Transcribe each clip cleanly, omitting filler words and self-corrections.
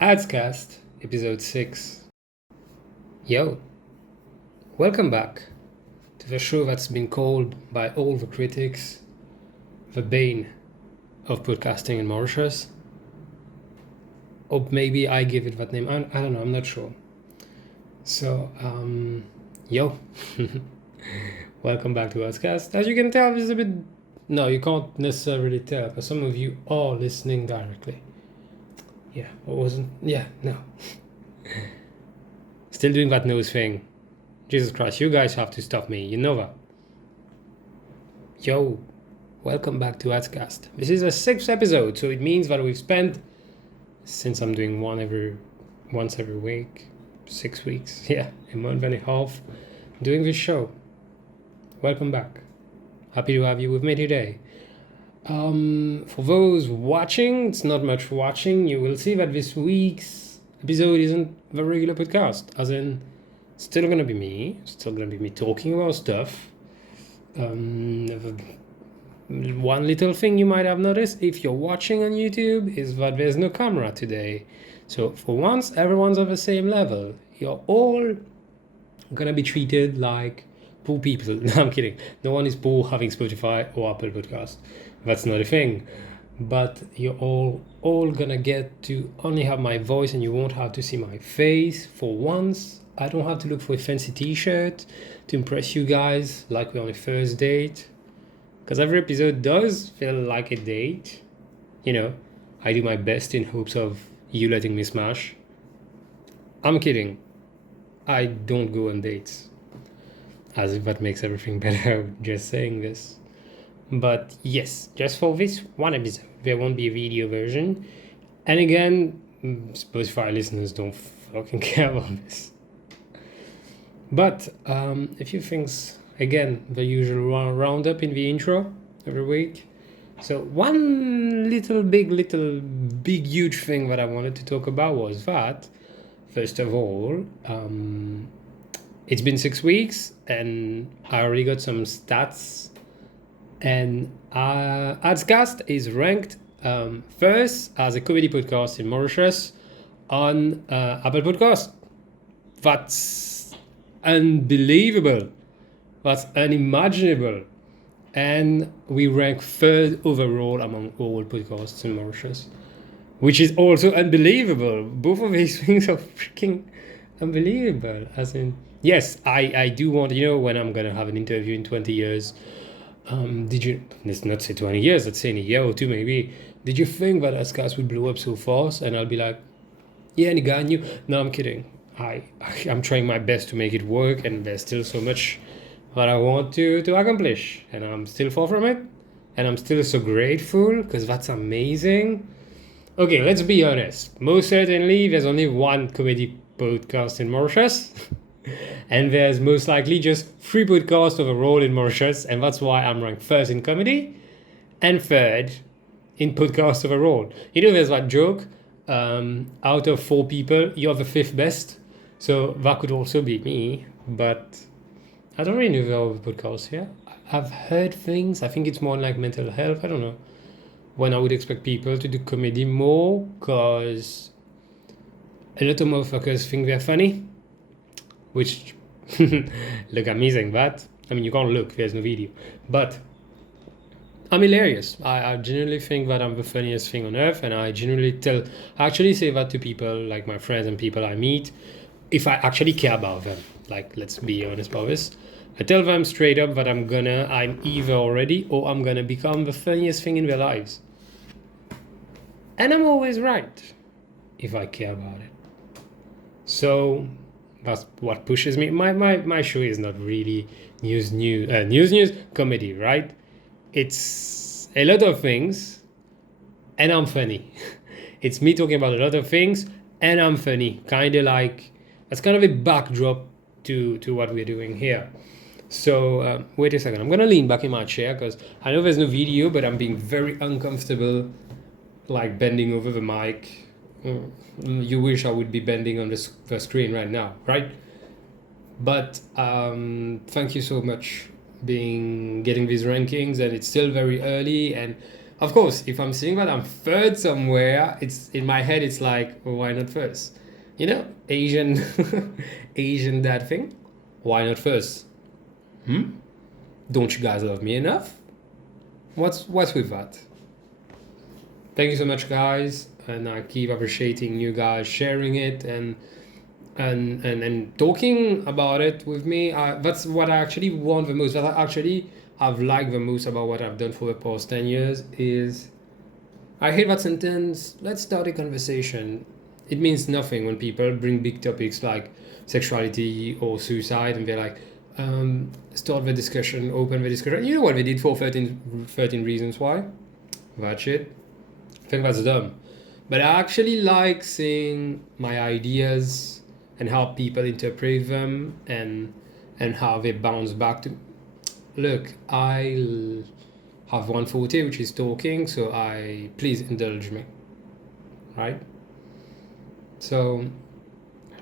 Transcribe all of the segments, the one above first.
Adscast, episode 6. Yo, welcome back to the show that's been called by all the critics the bane of podcasting in Mauritius. Or maybe I give it that name. I don't know, I'm not sure. So, yo, welcome back to Adscast. As you can tell, this is a bit... No, you can't necessarily tell, because some of you are listening directly. Yeah, no. Still doing that nose thing. Jesus Christ, you guys have to stop me, you know that. Yo, welcome back to Adscast. This is the 6th episode, so it means that we've spent, since I'm doing once every week, 6 weeks, a month and a half, doing this show. Welcome back. Happy to have you with me today. For those watching, it's not much watching, you will see that this week's episode isn't the regular podcast, as in, it's still gonna be me talking about stuff. One little thing you might have noticed if you're watching on YouTube is that there's no camera today. So for once, everyone's on the same level. You're all gonna be treated like poor people. No, I'm kidding. No one is poor having Spotify or Apple Podcast. That's not a thing. But you're all gonna get to only have my voice, and you won't have to see my face. For once, I don't have to look for a fancy t-shirt to impress you guys like we're on a first date. Because every episode does feel like a date. You know, I do my best in hopes of you letting me smash. I'm kidding. I don't go on dates. As if that makes everything better, just saying this. But yes, just for this one episode, there won't be a video version. And again, Spotify listeners don't fucking care about this. But a few things, again, the usual roundup in the intro every week. So one big, huge thing that I wanted to talk about was that, first of all, it's been 6 weeks and I already got some stats. And Adscast is ranked first as a comedy podcast in Mauritius on Apple Podcast. That's unbelievable. That's unimaginable. And we rank third overall among all podcasts in Mauritius, which is also unbelievable. Both of these things are freaking unbelievable. As in, yes, I do want, when I'm going to have an interview in 20 years, let's not say 20 years, let's say in a year or two maybe, did you think that Adscast would blow up so fast? And I'll be like, yeah, and guy knew. No, I'm kidding. I'm trying my best to make it work, and there's still so much that I want to accomplish, and I'm still far from it, and I'm still so grateful, because that's amazing. Okay, let's be honest. Most certainly, there's only one comedy podcast in Mauritius. And there's most likely just 3 podcasts overall in Mauritius, and that's why I'm ranked first in comedy and third in podcast overall. There's that joke, out of 4 people, you're the 5th best. So that could also be me, but I don't really know the other podcasts here. I've heard things, I think it's more like mental health, I don't know, when I would expect people to do comedy more, because a lot of motherfuckers think they're funny. Which, look, I'm missing that. I mean, you can't look, there's no video. But I'm hilarious. I genuinely think that I'm the funniest thing on earth, and I actually say that to people, like my friends and people I meet, if I actually care about them. Like, let's be honest about this. I tell them straight up that I'm either already or I'm gonna become the funniest thing in their lives. And I'm always right, if I care about it. So that's what pushes me. My show is not really news comedy, right? It's a lot of things, and I'm funny. It's me talking about a lot of things, and I'm funny. Kind of like, that's kind of a backdrop to what we're doing here. So wait a second, I'm gonna lean back in my chair, because I know there's no video, but I'm being very uncomfortable, like bending over the mic. You wish I would be bending on the screen right now, right? But thank you so much getting these rankings, and it's still very early, and Of course, if I'm seeing that I'm third somewhere, it's in my head. It's like, well, why not first? You know, Asian, Asian dad thing. Why not first? Don't you guys love me enough? What's with that? Thank you so much, guys, and I keep appreciating you guys sharing it and talking about it with me. That's what I actually want the most. That I actually have liked the most about what I've done for the past 10 years is, I hate that sentence, let's start a conversation. It means nothing when people bring big topics like sexuality or suicide and they're like, start the discussion, open the discussion. You know what they did for 13 Reasons Why? That shit. I think that's dumb. But I actually like seeing my ideas and how people interpret them and how they bounce back to. Look, I have one forte, which is talking, so please indulge me, right? So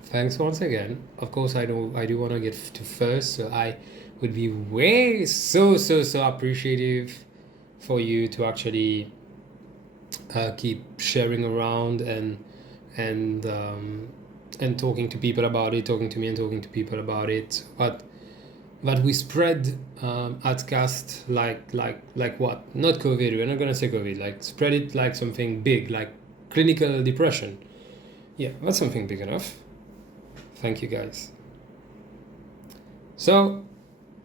thanks once again. Of course, I do want to get to first, so I would be way so appreciative for you to actually keep sharing around and talking to people about it, talking to me and talking to people about it. But we spread Adscast like what? Not COVID. We're not gonna say COVID. Like spread it like something big, like clinical depression. Yeah, that's something big enough. Thank you, guys. So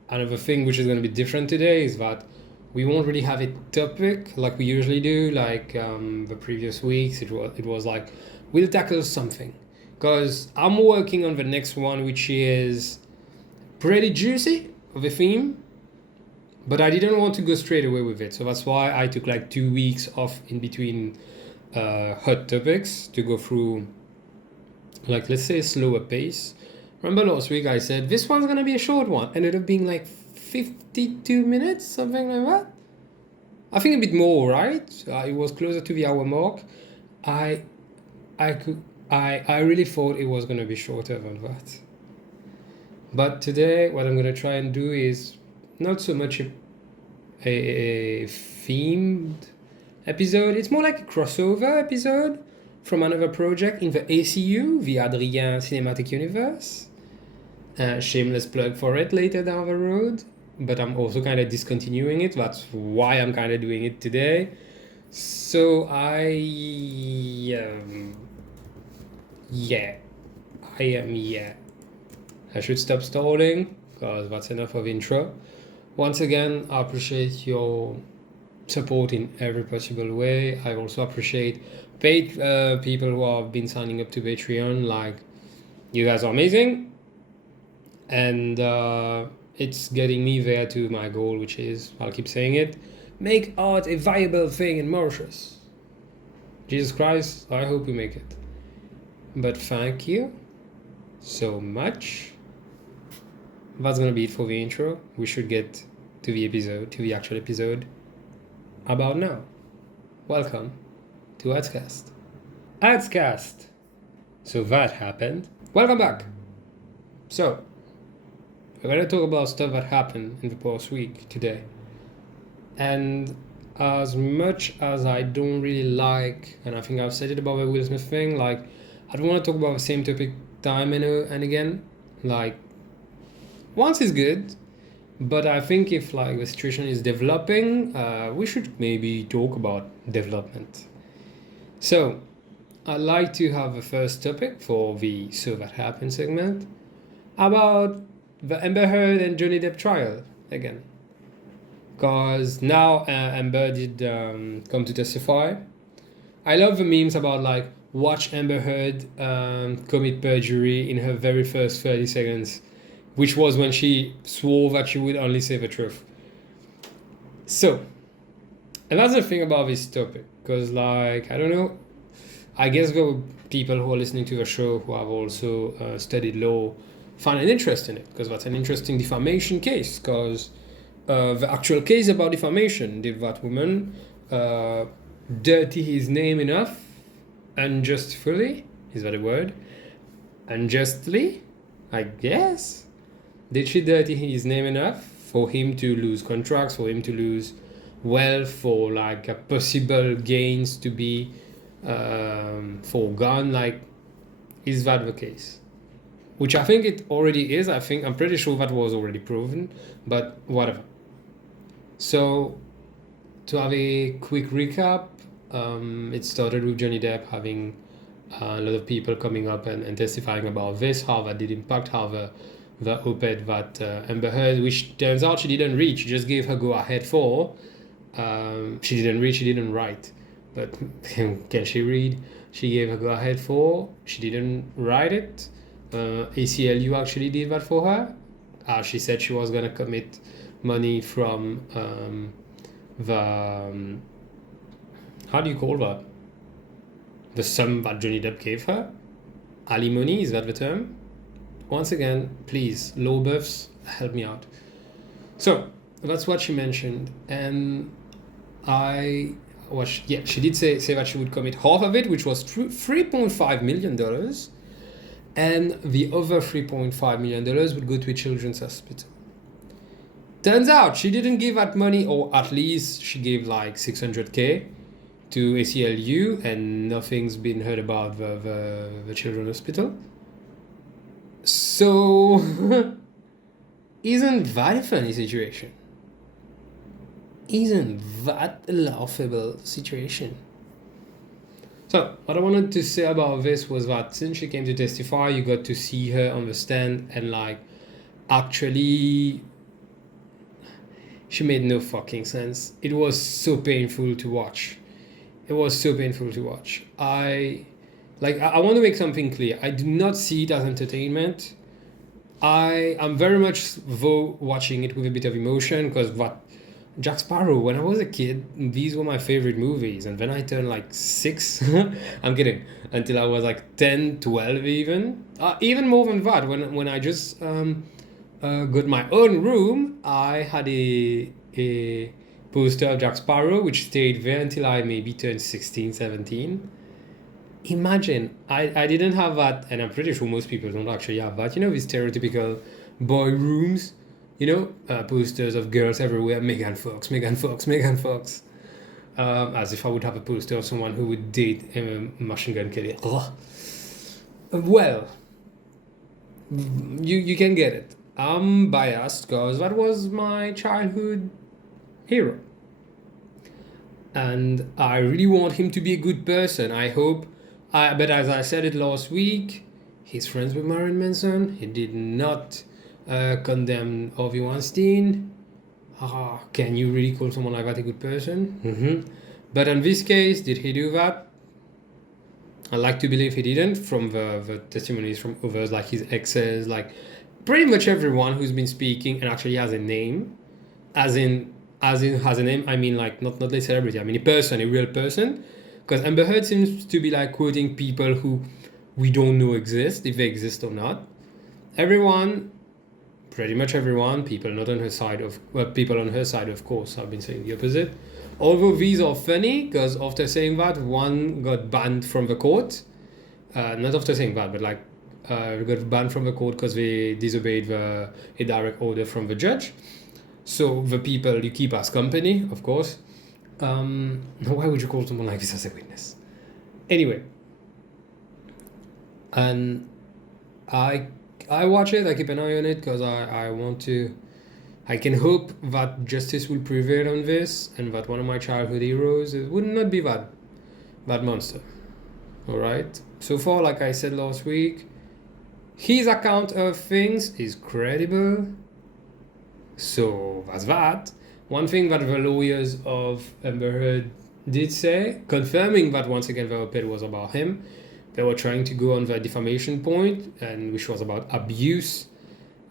another thing which is gonna be different today is that we won't really have a topic like we usually do, like the previous weeks. It was like, we'll tackle something, because I'm working on the next one, which is pretty juicy of a theme, but I didn't want to go straight away with it. So that's why I took like 2 weeks off in between hot topics to go through, like, let's say a slower pace. Remember last week I said this one's gonna be a short one, ended up being like 52 minutes, something like that. I think a bit more, right? It was closer to the hour mark. I really thought it was gonna be shorter than that. But today, what I'm gonna try and do is not so much a themed episode. It's more like a crossover episode from another project in the ACU, the Adrien Cinematic Universe. Shameless plug for it later down the road. But I'm also kind of discontinuing it. That's why I'm kind of doing it today. So I should stop stalling, because that's enough of intro. Once again, I appreciate your support in every possible way. I also appreciate paid people who have been signing up to Patreon. Like, you guys are amazing. And it's getting me there to my goal, which is, I'll keep saying it, make art a viable thing in Mauritius. Jesus Christ, I hope we make it. But thank you so much. That's gonna be it for the intro. We should get to the actual episode about now. Welcome to Adscast. Adscast. So that happened. Welcome back. So, we're going to talk about stuff that happened in the past week today. And as much as I don't really like, and I think I've said it about the Will Smith thing, like, I don't want to talk about the same topic time and again. Like, once is good, but I think if like the situation is developing, we should maybe talk about development. So, I'd like to have a first topic for the So That Happened segment about the Amber Heard and Johnny Depp trial again. Because now Amber did come to testify. I love the memes about like, watch Amber Heard commit perjury in her very first 30 seconds, which was when she swore that she would only say the truth. So, and that's the thing about this topic, because like, I don't know, I guess the people who are listening to the show who have also studied law find an interest in it, because that's an interesting defamation case, because the actual case about defamation, did that woman dirty his name enough, unjustly, is that a word? Unjustly, I guess? Did she dirty his name enough for him to lose contracts, for him to lose wealth or like a possible gains to be foregone. Like, is that the case? Which I think it already is. I'm pretty sure that was already proven, but whatever. So, to have a quick recap, it started with Johnny Depp having a lot of people coming up and testifying about this, how that did impact, how the op-ed that Amber Heard, which turns out she didn't read, she just gave her go-ahead for. She didn't read, she didn't write. But can she read? She gave her go-ahead for, she didn't write it. ACLU actually did that for her. She said she was going to commit money from how do you call that? The sum that Johnny Depp gave her. Alimony, is that the term? Once again, please, law buffs, help me out. So that's what she mentioned, and she did say that she would commit half of it, which was $3.5 million, and the other $3.5 million would go to a children's hospital. Turns out she didn't give that money, or at least she gave like $600K to ACLU, and nothing's been heard about the children's hospital. So, isn't that a funny situation? Isn't that a laughable situation? So, what I wanted to say about this was that since she came to testify, you got to see her on the stand, and like, actually, she made no fucking sense. It was so painful to watch. I want to make something clear. I do not see it as entertainment. I am very much, though, watching it with a bit of emotion, because Jack Sparrow, when I was a kid, these were my favorite movies. And then I turned like 6. I'm kidding. Until I was like 10, 12 even. Even more than that. When I just got my own room, I had a poster of Jack Sparrow, which stayed there until I maybe turned 16, 17. Imagine, I didn't have that, and I'm pretty sure most people don't actually have that. You know, these stereotypical boy rooms, posters of girls everywhere, Megan Fox. As if I would have a poster of someone who would date Machine Gun Kelly. Ugh. Well, you can get it. I'm biased because that was my childhood hero. And I really want him to be a good person. I hope. But as I said it last week, he's friends with Marilyn Manson. He did not condemn Harvey Weinstein. Can you really call someone like that a good person? Mm-hmm. But in this case, did he do that? I like to believe he didn't, from the testimonies from others, like his exes, like pretty much everyone who's been speaking and actually has a name. As in has a name, I mean like not a celebrity, I mean a real person. Because Amber Heard seems to be like quoting people who we don't know exist, if they exist or not. Pretty much everyone, people on her side, of course, have been saying the opposite. Although these are funny, because after saying that, one got banned from the court. Not after saying that, but like got banned from the court because they disobeyed a direct order from the judge. So the people you keep as company, of course. Why would you call someone like this as a witness? Anyway, and I watch it, I keep an eye on it, because I can hope that justice will prevail on this, and that one of my childhood heroes would not be that monster. Alright? So far, like I said last week, his account of things is credible. So that's that. One thing that the lawyers of Amber Heard did say, confirming that once again the op-ed was about him, they were trying to go on the defamation point, and which was about abuse.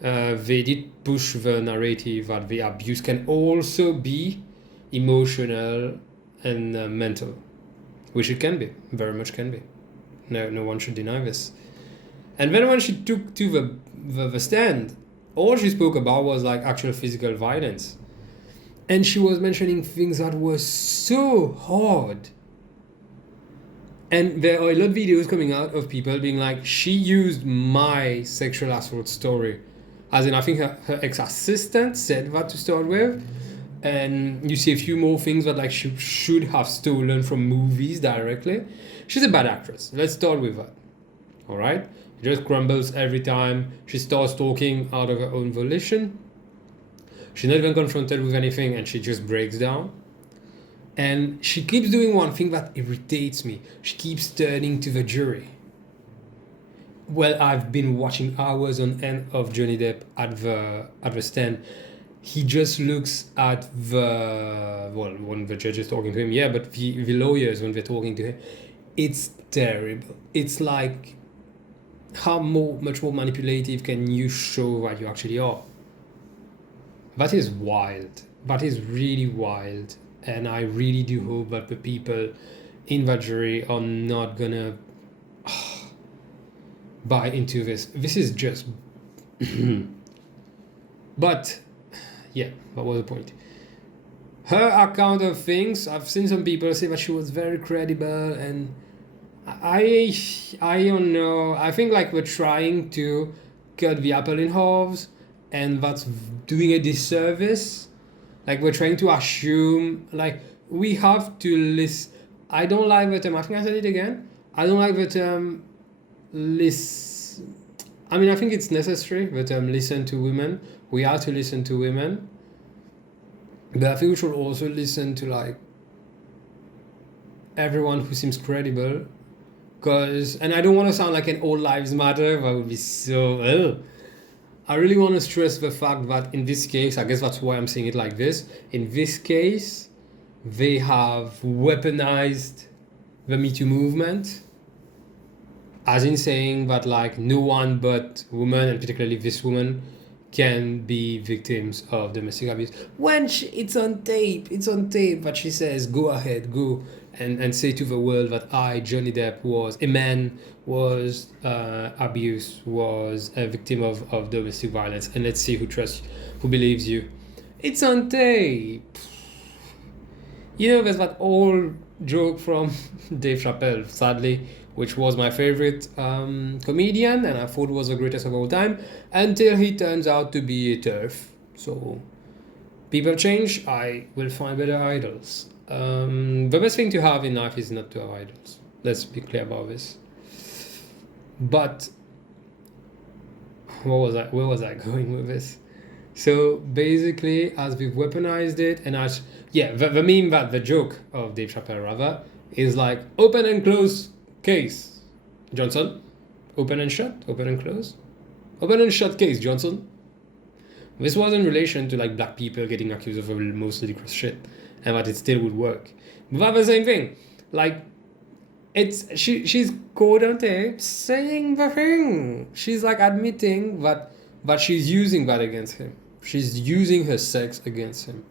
They did push the narrative that the abuse can also be emotional and mental, which it can be, very much can be. No one should deny this. And then when she took to the stand, all she spoke about was like actual physical violence. And she was mentioning things that were so hard. And there are a lot of videos coming out of people being like, she used my sexual assault story. As in, I think her ex-assistant said that to start with. and you see a few more things that like she should have stolen from movies directly. She's a bad actress. Let's start with that. All right? It just crumbles every time she starts talking out of her own volition. She's not even confronted with anything and she just breaks down. And she keeps doing one thing that irritates me. She keeps turning to the jury. Well, I've been watching hours on end of Johnny Depp at the stand. He just looks at when the judge is talking to him, but the lawyers when they're talking to him. It's terrible. It's like, how much more manipulative can you show that you actually are? That is wild. That is really wild. And I really do hope that the people in that jury are not gonna buy into this. This is just... But, yeah, what was the point? Her account of things, I've seen some people say that she was very credible, and I don't know. I think like we're trying to cut the apple in halves, and that's doing a disservice. Like we're trying to assume, like we have to listen. I don't like the term, I think I said it again. I don't like the term listen. I mean, I think it's necessary, the term listen to women. We are to listen to women. But I think we should also listen to like everyone who seems credible. And I don't want to sound like an all lives matter, that would be so... I really want to stress the fact that in this case, I guess that's why I'm saying it like this, in this case, they have weaponized the Me Too movement, as in saying that like no one but women, and particularly this woman, can be victims of domestic abuse. When it's on tape that she says, go ahead, go and say to the world that Johnny Depp, was a man, was abused, was a victim of domestic violence, and let's see who believes you. It's on tape. You know, there's that old joke from Dave Chappelle, sadly, which was my favorite comedian, and I thought was the greatest of all time, until he turns out to be a TERF. So, people change, I will find better idols. The best thing to have in life is not to have idols. Let's be clear about this. But, where was I going with this? So, basically, as we've weaponized it, and the meme, that the joke of Dave Chappelle, rather, is like, open and close case, Johnson. Open and shut, open and close. Open and shut case, Johnson. This was in relation to like black people getting accused of the most ludicrous shit, and that it still would work. But the same thing. Like, she's caught on tape saying the thing. She's like admitting that she's using that against him. She's using her sex against him.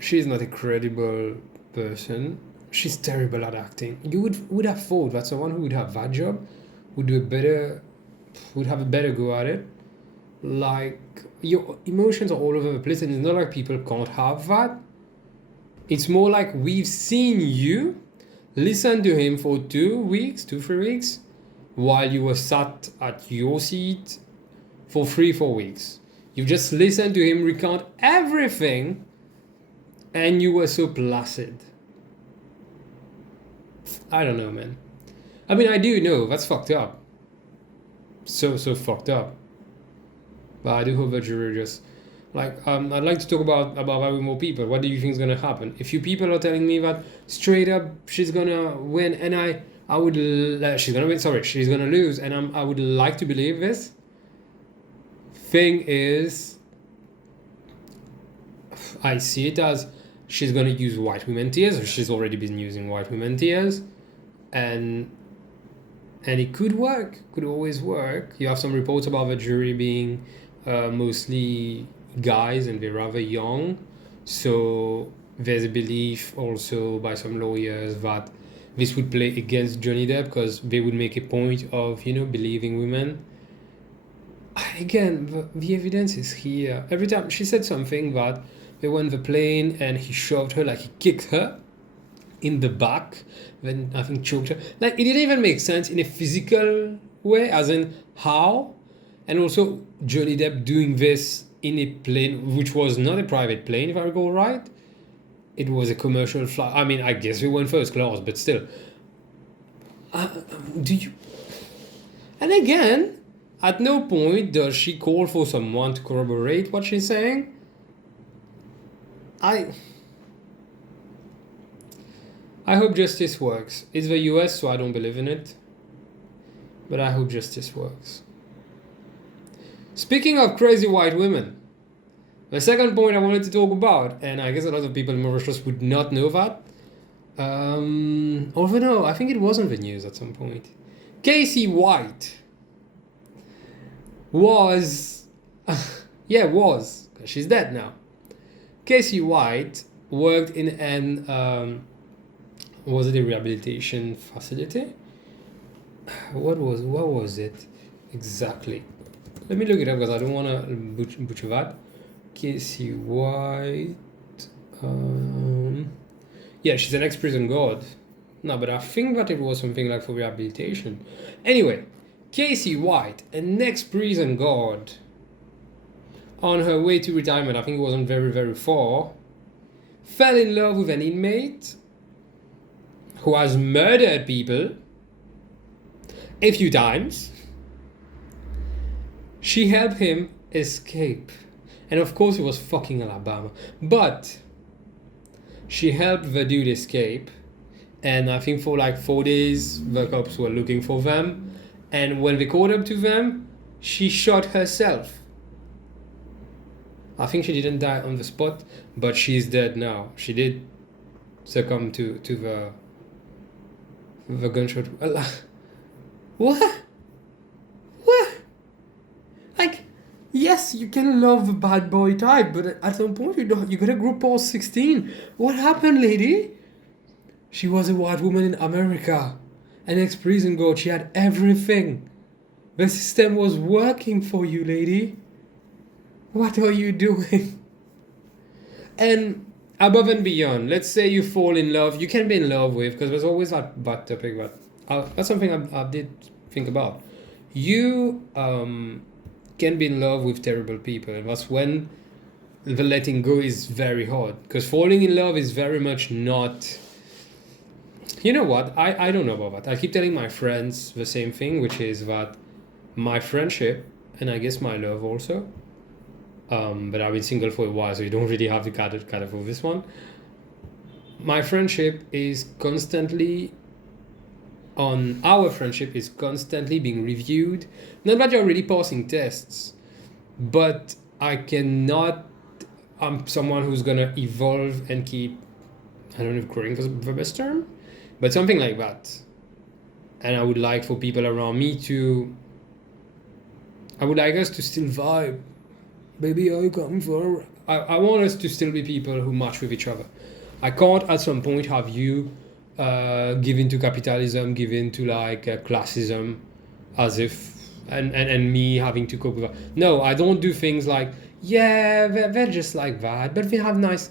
She's not a credible person. She's terrible at acting. You would have thought that someone who would have that job would have a better go at it. Like, your emotions are all over the place, and it's not like people can't have that. It's more like we've seen you listen to him for 3 weeks, while you were sat at your seat for 3-4 weeks. You just listened to him recount everything, and you were so placid. I don't know, man. I mean, I do know, that's fucked up. So fucked up. But I do hope that jury just... Like, I'd like to talk about that with more people. What do you think is going to happen? If you people are telling me that straight up she's going to win, and she's going to win, sorry, she's going to lose, and I would like to believe this. Thing is, I see it as she's going to use white women tears, or she's already been using white women tears, and it could work, could always work. You have some reports about the jury being mostly guys, and they're rather young, so there's a belief also by some lawyers that this would play against Johnny Depp, because they would make a point of, believing women. Again, the evidence is here. Every time she said something that they were on the plane and he shoved her, like he kicked her in the back, then I think choked her. Like, it didn't even make sense in a physical way, as in how. And also Johnny Depp doing this in a plane, which was not a private plane, if I recall right. It was a commercial flight. I mean, I guess we went first class, but still. Do you... And again, at no point does she call for someone to corroborate what she's saying. I hope justice works. It's the US, so I don't believe in it. But I hope justice works. Speaking of crazy white women, the second point I wanted to talk about, and I guess a lot of people in Mauritius would not know that, although no, I think it was on the news at some point. Casey White was, was, because she's dead now. Casey White worked in an, was it a rehabilitation facility? What was it exactly? Let me look it up because I don't want to butcher that. Casey White. Yeah, she's an ex-prison guard. No, but I think that it was something like for rehabilitation. Anyway, Casey White, an ex-prison guard, on her way to retirement, I think it wasn't very, very far, fell in love with an inmate who has murdered people a few times. She helped him escape. And of course it was fucking Alabama. But she helped the dude escape. And I think for like 4 days, the cops were looking for them. And when they caught up to them, she shot herself. I think she didn't die on the spot, but she's dead now. She did succumb to the gunshot. What? Like, yes, you can love the bad boy type, but at some point you gotta grow past 16. What happened, lady? She was a white woman in America, an ex-prison guard. She had everything. The system was working for you, lady. What are you doing? And above and beyond, let's say you fall in love. You can be in love with, because there's always that topic, but that's something I did think about. You can be in love with terrible people, and that's when the letting go is very hard, because falling in love is very much not... You know what? I don't know about that. I keep telling my friends the same thing, which is that my friendship, and I guess my love also, but I've been single for a while, so you don't really have to cut it for this one. My friendship is constantly... our friendship is constantly being reviewed. Not that you're really passing tests, but I'm someone who's gonna evolve and keep, I don't know if growing is the best term, but something like that. And I would like for people around me I would like us to still vibe. Baby, are you coming for? I want us to still be people who match with each other. I can't at some point have you give in to capitalism, give in to like classism, as if and me having to cope with that. No, I don't do things like, yeah, they're just like that, but they have nice...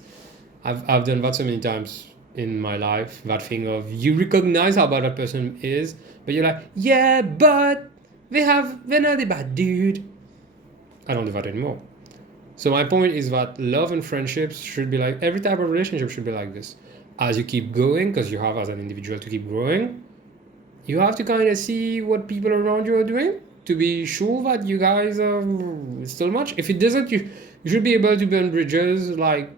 I've done that so many times in my life, that thing of you recognize how bad that person is, but you're like, yeah, but they're not a bad dude. I don't do that anymore. So my point is that love and friendships should be like, every type of relationship should be like this. As you keep going, because you have as an individual to keep growing, you have to kind of see what people around you are doing to be sure that you guys are still much. If it doesn't, you should be able to burn bridges, like,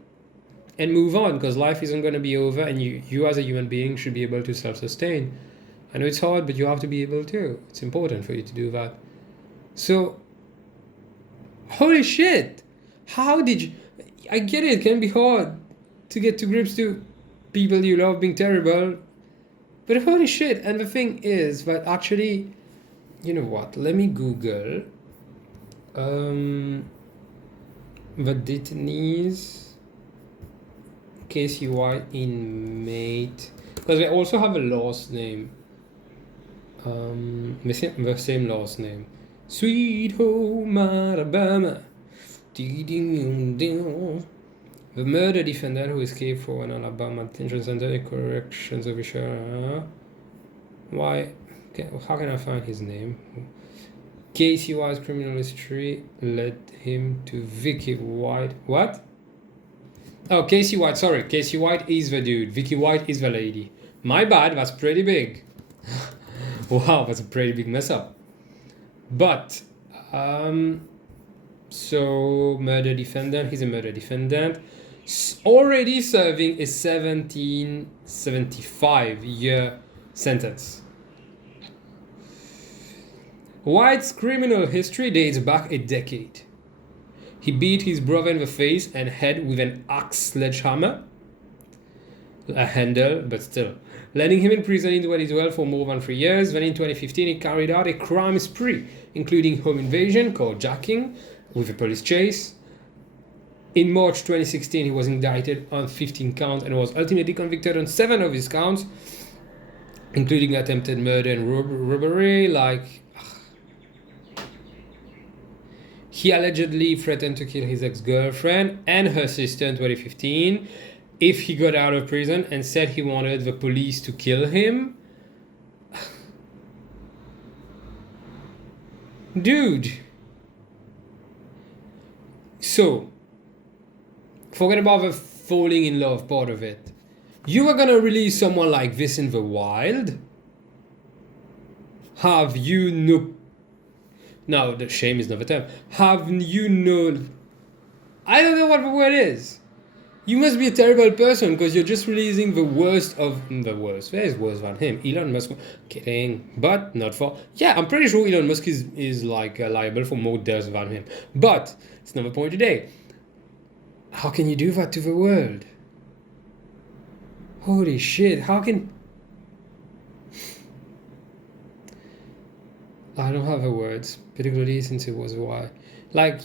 and move on, because life isn't going to be over, and you as a human being should be able to self-sustain. I know it's hard, but you have to be able to. It's important for you to do that. So, holy shit! How did you... I get it can be hard to get to grips to people you love being terrible, but holy shit. And the thing is that actually, you know what, let me Google the detainees Casey White inmate, because they also have a last name, the same last name, Sweet Home Alabama. The murder defendant who escaped from an Alabama detention center, a corrections officer. Why? Okay, how can I find his name? Casey White's criminal history led him to Vicky White. What? Oh, Casey White. Sorry, Casey White is the dude. Vicky White is the lady. My bad. That's pretty big. Wow, that's a pretty big mess up. But so murder defendant. He's a murder defendant. Already serving a 1775-year sentence. White's criminal history dates back a decade. He beat his brother in the face and head with an axe sledgehammer, a handle, but still, landing him in prison in 2012 for more than 3 years. Then in 2015, he carried out a crime spree, including home invasion, carjacking, with a police chase. In March 2016, he was indicted on 15 counts and was ultimately convicted on 7 of his counts, including attempted murder and robbery. He allegedly threatened to kill his ex-girlfriend and her sister in 2015 if he got out of prison, and said he wanted the police to kill him. Dude. So, forget about the falling in love part of it. You are gonna release someone like this in the wild? Have you no... No, the shame is not the term. Have you no... I don't know what the word is. You must be a terrible person because you're just releasing the worst of the worst. There is worse than him. Elon Musk. Kidding. But not for... Yeah, I'm pretty sure Elon Musk is liable for more deaths than him. But it's not the point today. How can you do that to the world? Holy shit. How can... I don't have the words, particularly since it was a while.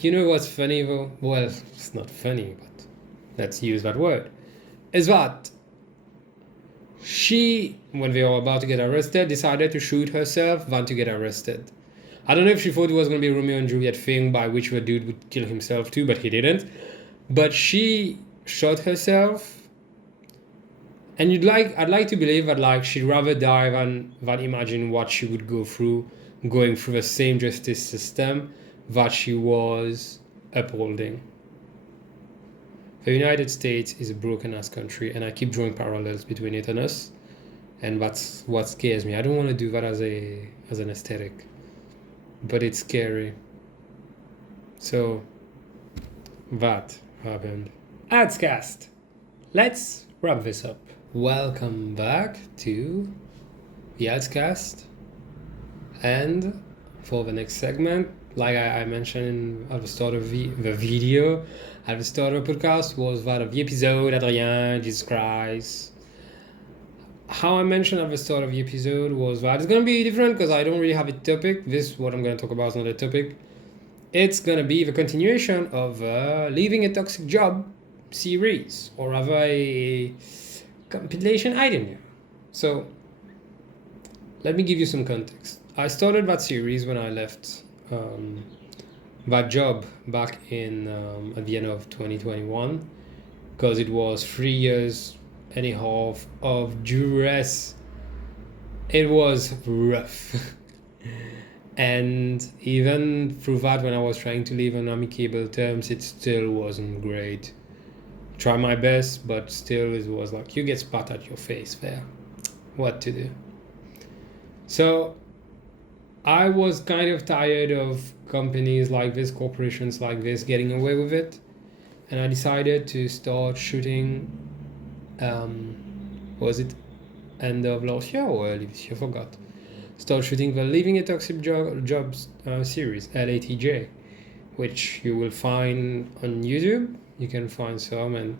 You know what's funny though? Well, it's not funny, but let's use that word. Is that she, when they were about to get arrested, decided to shoot herself than to get arrested. I don't know if she thought it was going to be a Romeo and Juliet thing by which the dude would kill himself too, but he didn't. But she shot herself. And I'd like to believe that she'd rather die than imagine what she would go through, going through the same justice system that she was upholding. The United States is a broken ass country, and I keep drawing parallels between it and us, and that's what scares me. I don't want to do that as an aesthetic, but it's scary. So that happened. Adscast. Let's wrap this up. Welcome back to the Adscast. And for the next segment, like I mentioned at the start of the video, at the start of the podcast, was that of the episode, Adrien, Jesus Christ. How I mentioned at the start of the episode was that it's going to be different because I don't really have a topic. What I'm going to talk about is not a topic. It's going to be the continuation of Leaving a Toxic Job series, or rather a compilation, I don't know. So, let me give you some context. I started that series when I left that job back in at the end of 2021, because it was 3 years and a half of duress. It was rough. And even through that, when I was trying to leave on amicable terms, it still wasn't great. Try my best, but still it was you get spat at your face there. What to do? So I was kind of tired of companies like this, corporations like this, getting away with it. And I decided to start shooting, was it end of last year or early this year? I forgot. Start shooting the Leaving a Toxic Jobs series, LATJ, which you will find on YouTube. You can find some, and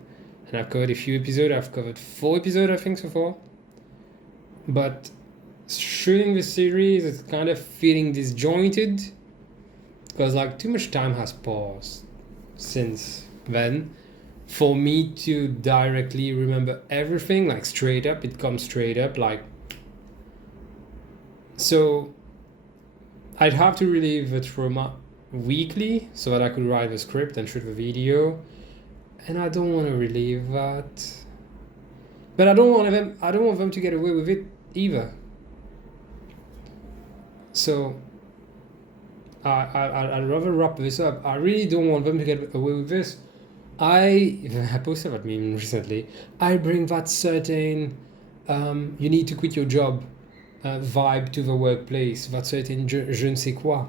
I've covered a few episodes. I've covered 4 episodes, I think, so far. But shooting this series is kind of feeling disjointed because too much time has passed since then for me to directly remember everything straight up. It comes straight up so I'd have to relieve the trauma weekly so that I could write the script and shoot the video, and I don't want to relieve that, but I don't want them to get away with it either. So I'd rather wrap this up. I really don't want them to get away with this. I posted that meme recently. I bring that certain you need to quit your job vibe to the workplace. That certain je ne sais quoi.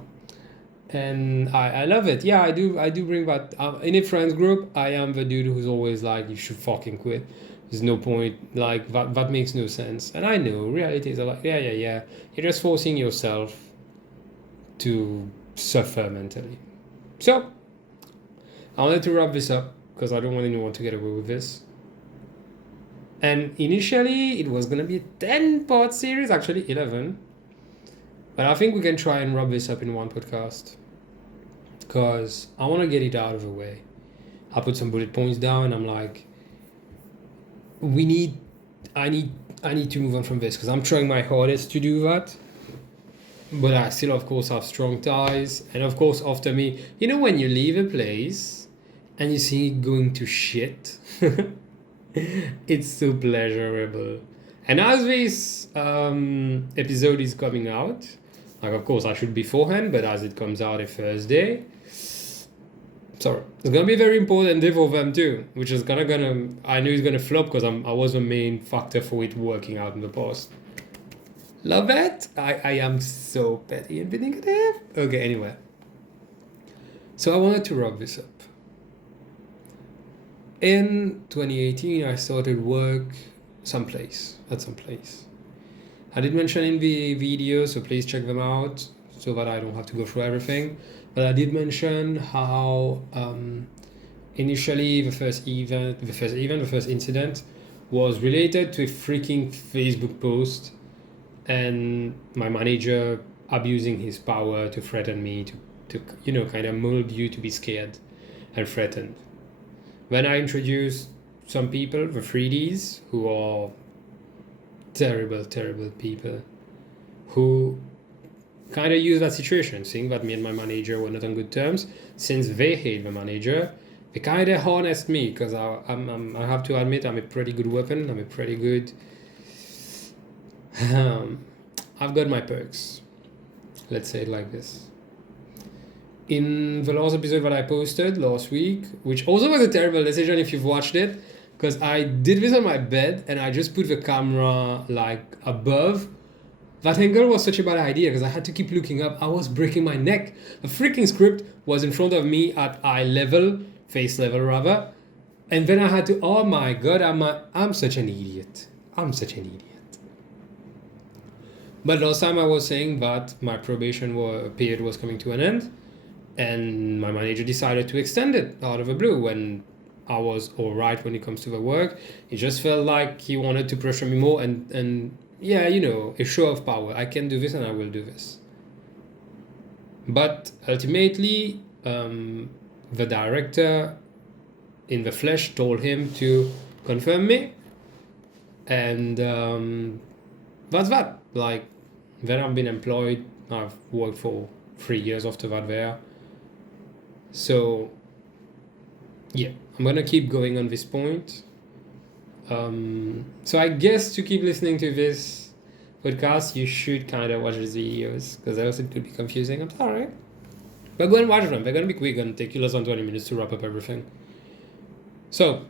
And I love it. Yeah, I do bring that in a friends group. I am the dude who's always like, you should fucking quit. There's no point. Like that makes no sense. And I know realities are like, yeah. You're just forcing yourself to suffer mentally. So I wanted to wrap this up because I don't want anyone to get away with this. And initially it was gonna be a 10-part series, actually 11. But I think we can try and wrap this up in one podcast because I want to get it out of the way. I put some bullet points down. I'm like, I need to move on from this because I'm trying my hardest to do that. But I still, of course, have strong ties. And of course, after me, you know, when you leave a place and you see it going to shit, it's so pleasurable. And as this episode is coming out, like, of course, I should beforehand, but as it comes out a Thursday, sorry, it's gonna be a very important day for them too, which is gonna I know it's gonna flop because I was the main factor for it working out in the past. Love it. I am so petty and vindictive. Okay, anyway. So I wanted to wrap this up. In 2018, I started work at some place. I did mention in the video, so please check them out so that I don't have to go through everything. But I did mention how initially the first incident was related to a freaking Facebook post and my manager abusing his power to threaten me to kind of mold you to be scared and threatened. When I introduced some people, the 3Ds, who are terrible people, who kind of use that situation, seeing that me and my manager were not on good terms, since they hate the manager, they kind of harnessed me, because I have to admit I'm a pretty good weapon, I've got my perks, let's say it like this. In the last episode that I posted last week, which also was a terrible decision if you've watched it, because I did this on my bed and I just put the camera like above. That angle was such a bad idea because I had to keep looking up. I was breaking my neck. The freaking script was in front of me at face level rather. And then I had to, oh my God, I'm such an idiot. But last time I was saying that my probation period was coming to an end. And my manager decided to extend it out of the blue when I was all right when it comes to the work. It just felt like he wanted to pressure me more and yeah, a show of power. I can do this and I will do this. But ultimately, the director in the flesh told him to confirm me. And that's that. Like, then I've been employed. I've worked for 3 years after that there. So, yeah, I'm going to keep going on this point. So I guess to keep listening to this podcast, you should kind of watch these videos, because else it could be confusing. I'm sorry. But go and watch them. They're going to be quick and take you less than 20 minutes to wrap up everything. So,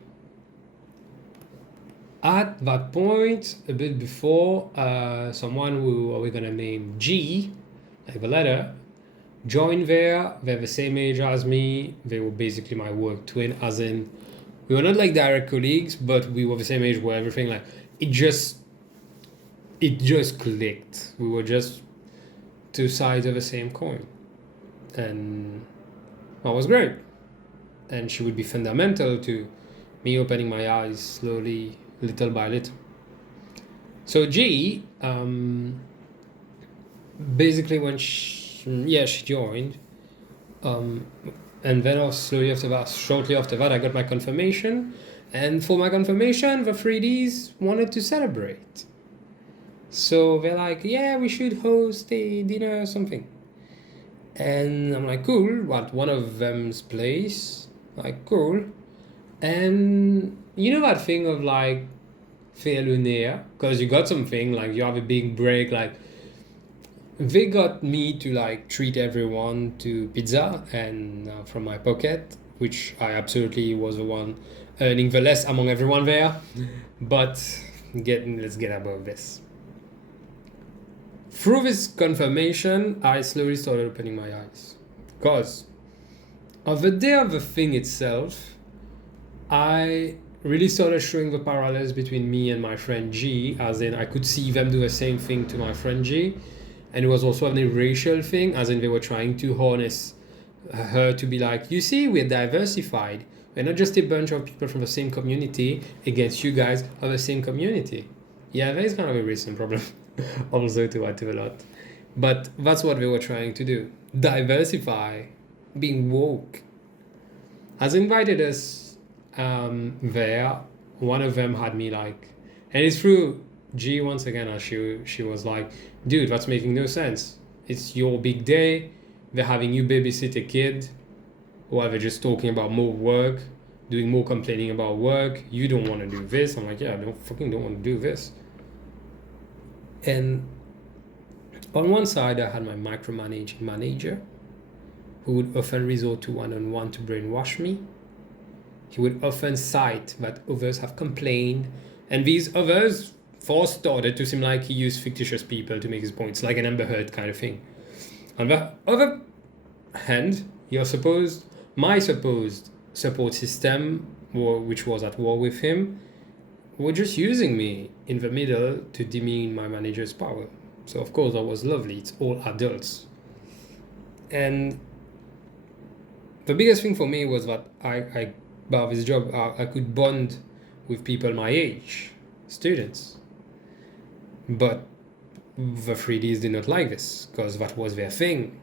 at that point, a bit before, someone who we're going to name G, like the letter, joined there. They're the same age as me. They were basically my work twin, as in we were not like direct colleagues, but we were the same age where everything like it just clicked. We were just two sides of the same coin, and that was great. And she would be fundamental to me opening my eyes slowly, little by little. So G, basically when she joined, and then shortly after that, I got my confirmation. And for my confirmation, the 3Ds wanted to celebrate. So they're like, yeah, we should host a dinner or something. And I'm like, cool, one of them's place? Like, cool. And you know that thing of like, faire le nez, because you got something, like you have a big break, like, they got me to like treat everyone to pizza and from my pocket, which I absolutely was the one earning the less among everyone there. But let's get above this. Through this confirmation, I slowly started opening my eyes. Because on the day of the thing itself, I really started showing the parallels between me and my friend G, as in I could see them do the same thing to my friend G. And it was also a racial thing, as in they were trying to harness her to be like, you see, we're diversified. We're not just a bunch of people from the same community against you guys of the same community. Yeah, there is kind of a racism problem also to add to a lot. But that's what they were trying to do. Diversify, being woke. Has invited us there. One of them had me like, and it's through G once again, as she was like, dude, that's making no sense. It's your big day. They're having you babysit a kid, or they're just talking about more work, doing more complaining about work. You don't want to do this. I'm like, yeah, I don't want to do this. And on one side, I had my micromanaging manager, who would often resort to one-on-one to brainwash me. He would often cite that others have complained, and these others first started to seem like he used fictitious people to make his points, like an Amber Heard kind of thing. On the other hand, my supposed support system, which was at war with him, were just using me in the middle to demean my manager's power. So of course that was lovely. It's all adults. And the biggest thing for me was that I about this job, I could bond with people my age, students. But the 3Ds did not like this, because that was their thing.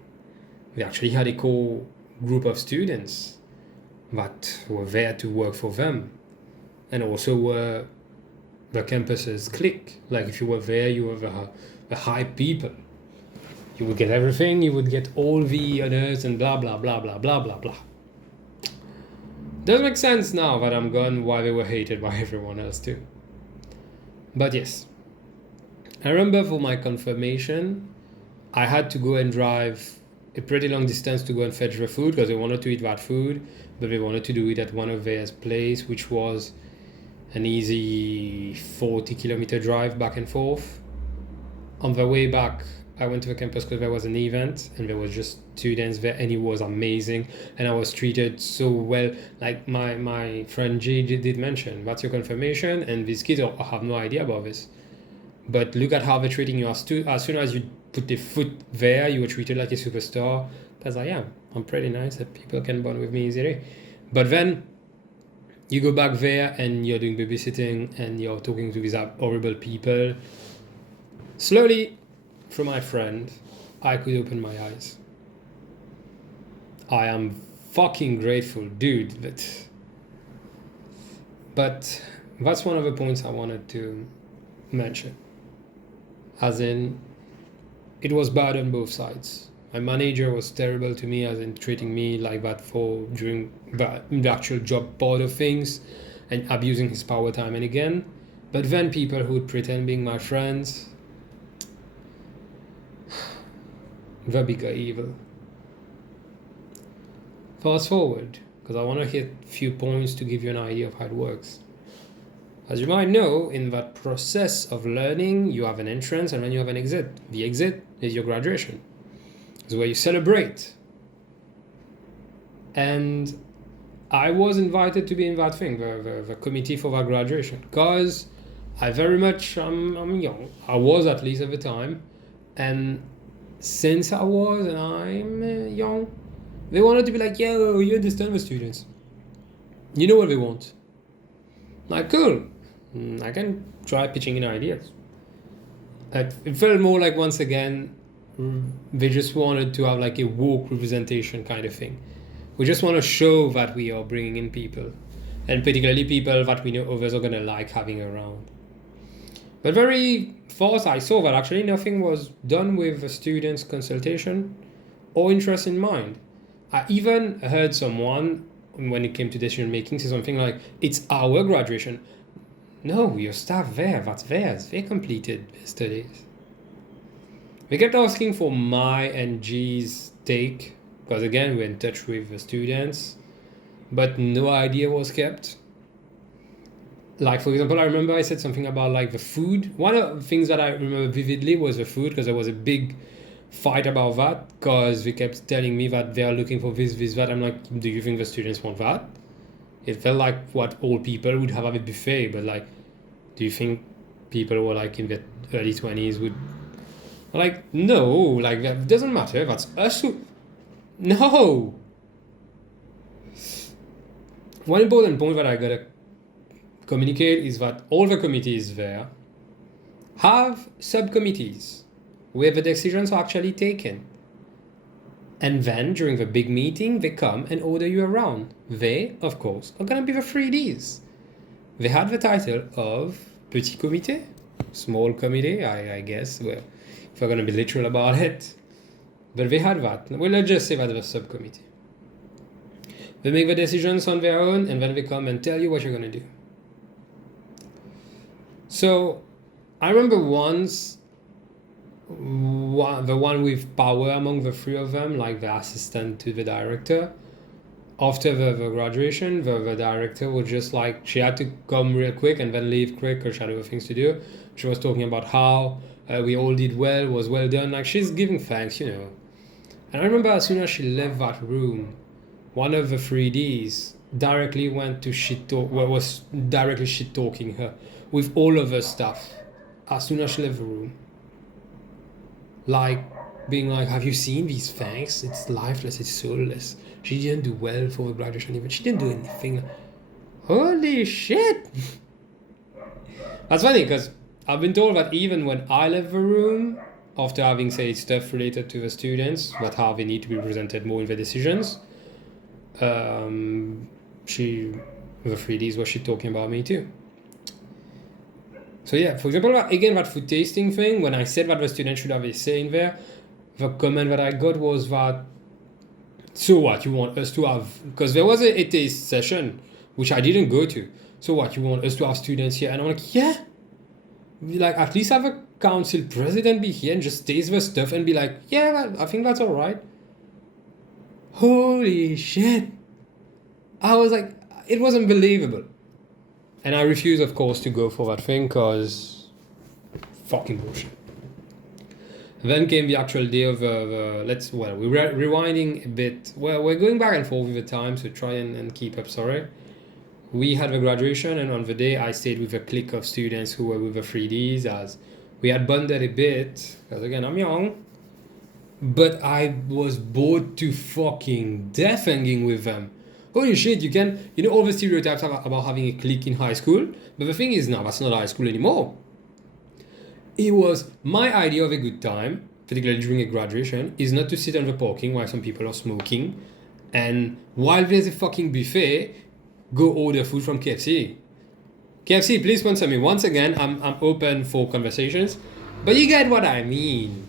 They actually had a core group of students that were there to work for them, and also were the campus's clique. Like if you were there, you were the high people. You would get everything, you would get all the honors and blah blah blah blah blah blah blah. Does make sense now that I'm gone, why they were hated by everyone else too. But yes, I remember for my confirmation, I had to go and drive a pretty long distance to go and fetch the food, because they wanted to eat that food, but they wanted to do it at one of their place, which was an easy 40-kilometer drive back and forth. On the way back, I went to the campus because there was an event and there was just students there, and it was amazing, and I was treated so well. Like my friend G did mention, that's your confirmation, and these kids have no idea about this. But look at how they're treating you. As soon as you put the foot there, you were treated like a superstar. That's like, yeah, I'm pretty nice, that people can bond with me easily. But then you go back there and you're doing babysitting and you're talking to these horrible people. Slowly, through my friend, I could open my eyes. I am fucking grateful, dude. But that's one of the points I wanted to mention. As in, it was bad on both sides. My manager was terrible to me, as in treating me like that during the actual job part of things, and abusing his power time and again. But then people who would pretend being my friends, the bigger evil. Fast forward, because I want to hit a few points to give you an idea of how it works. As you might know, in that process of learning, you have an entrance and then you have an exit. The exit is your graduation. It's where you celebrate. And I was invited to be in that thing, the committee for that graduation, because I very much, I'm young. I was, at least at the time. And since I was and I'm young, they wanted to be like, yo, you understand the students. You know what they want. Like, cool. I can try pitching in ideas. It felt more like, once again, they just wanted to have like a woke representation kind of thing. We just want to show that we are bringing in people, and particularly people that we know others are going to like having around. But very fast I saw that actually nothing was done with the students' consultation or interest in mind. I even heard someone, when it came to decision making, say something like, it's our graduation. No, your staff there, that's theirs. They completed their studies. They kept asking for my and G's take, because again, we're in touch with the students, but no idea was kept. Like, for example, I remember I said something about like the food. One of the things that I remember vividly was the food, because there was a big fight about that, because they kept telling me that they are looking for this, that. I'm like, do you think the students want that? It felt like what old people would have at a buffet, but like, do you think people who were like in their early 20s would... Like, no, like that doesn't matter. That's us who... No! One important point that I gotta communicate is that all the committees there have subcommittees where the decisions are actually taken. And then during the big meeting, they come and order you around. They, of course, are gonna be the 3Ds. They had the title of Petit Comité, small committee, I guess, well, if you're gonna be literal about it. But they had that. Well, let's just say that was a subcommittee. They make the decisions on their own, and then they come and tell you what you're gonna do. So, I remember once, the one with power among the three of them, like the assistant to the director, after the graduation, the director was just like, she had to come real quick and then leave quick because she had other things to do. She was talking about how we all did well, was well done. Like, she's giving thanks, you know. And I remember as soon as she left that room, one of the 3Ds directly went to was directly shit talking her with all of her stuff as soon as she left the room. Like, being like, have you seen these thanks? It's lifeless, it's soulless. She didn't do well for the graduation event. She didn't do anything. Holy shit! That's funny, because I've been told that even when I left the room, after having said stuff related to the students, but how they need to be presented more in the decisions, the 3Ds was shit talking about me too. So yeah, for example, again, that food tasting thing, when I said that the students should have a say in there, the comment that I got was that, so what, you want us to have, because there was a taste session, which I didn't go to, so what, you want us to have students here? And I'm like, yeah, like, at least have a council president be here and just taste the stuff and be like, yeah, I think that's all right. Holy shit. I was like, it was unbelievable. And I refuse, of course, to go for that thing, because fucking bullshit. Then came the actual day of we're rewinding a bit. Well, we're going back and forth with the time, so try and keep up, sorry. We had the graduation, and on the day I stayed with a clique of students who were with the 3Ds, as we had bonded a bit, because again, I'm young, but I was bored to fucking death hanging with them. Holy shit, you know all the stereotypes about having a clique in high school, but the thing is now, that's not high school anymore. It was my idea of a good time, particularly during a graduation, is not to sit on the parking while some people are smoking, and while there's a fucking buffet, go order food from KFC. KFC, please sponsor me. Once again, I'm open for conversations, but you get what I mean.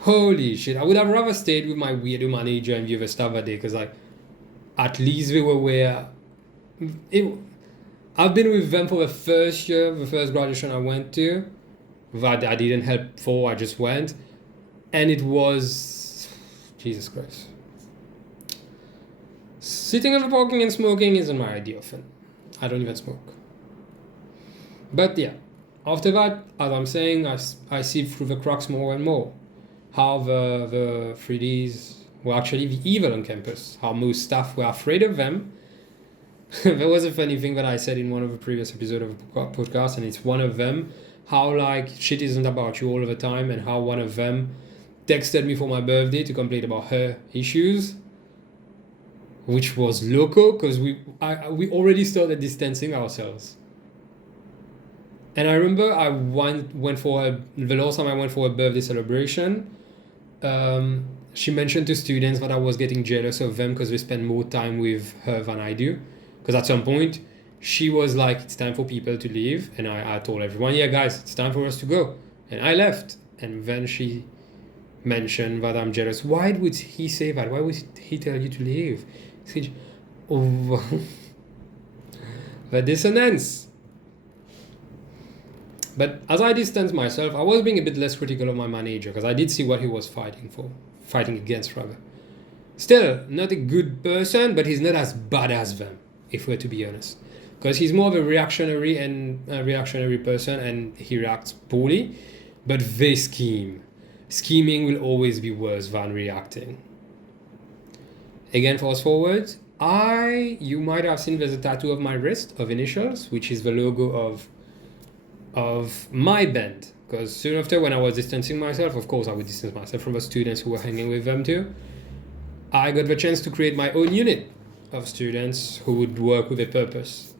Holy shit, I would have rather stayed with my weirdo manager and the other stuff that day, because like, at least they were where... I've been with them for the first year, the first graduation I went to, that I didn't help for, I just went, and it was... Jesus Christ. Sitting on the parking and smoking isn't my idea of fun. I don't even smoke. But yeah, after that, as I'm saying, I see through the cracks more and more how the 3Ds were actually the evil on campus, how most staff were afraid of them. There was a funny thing that I said in one of the previous episodes of the podcast, and it's one of them, how like shit isn't about you all of the time, and how one of them texted me for my birthday to complain about her issues, which was loco, because we already started distancing ourselves. And I remember I went for the last time I went for a birthday celebration, she mentioned to students that I was getting jealous of them because they spend more time with her than I do. Because at some point, she was like, it's time for people to leave. And I told everyone, yeah, guys, it's time for us to go. And I left. And then she mentioned that I'm jealous. Why would he say that? Why would he tell you to leave? The dissonance. But as I distanced myself, I was being a bit less critical of my manager because I did see what he was fighting against rather. Still, not a good person, but he's not as bad as them, if we're to be honest. Because he's more of a reactionary person and he reacts poorly, but they scheme. Scheming will always be worse than reacting. Again, fast forward, you might have seen there's a tattoo of my wrist of initials, which is the logo of my band. Because soon after, when I was distancing myself, of course I would distance myself from the students who were hanging with them too. I got the chance to create my own unit of students who would work with a purpose.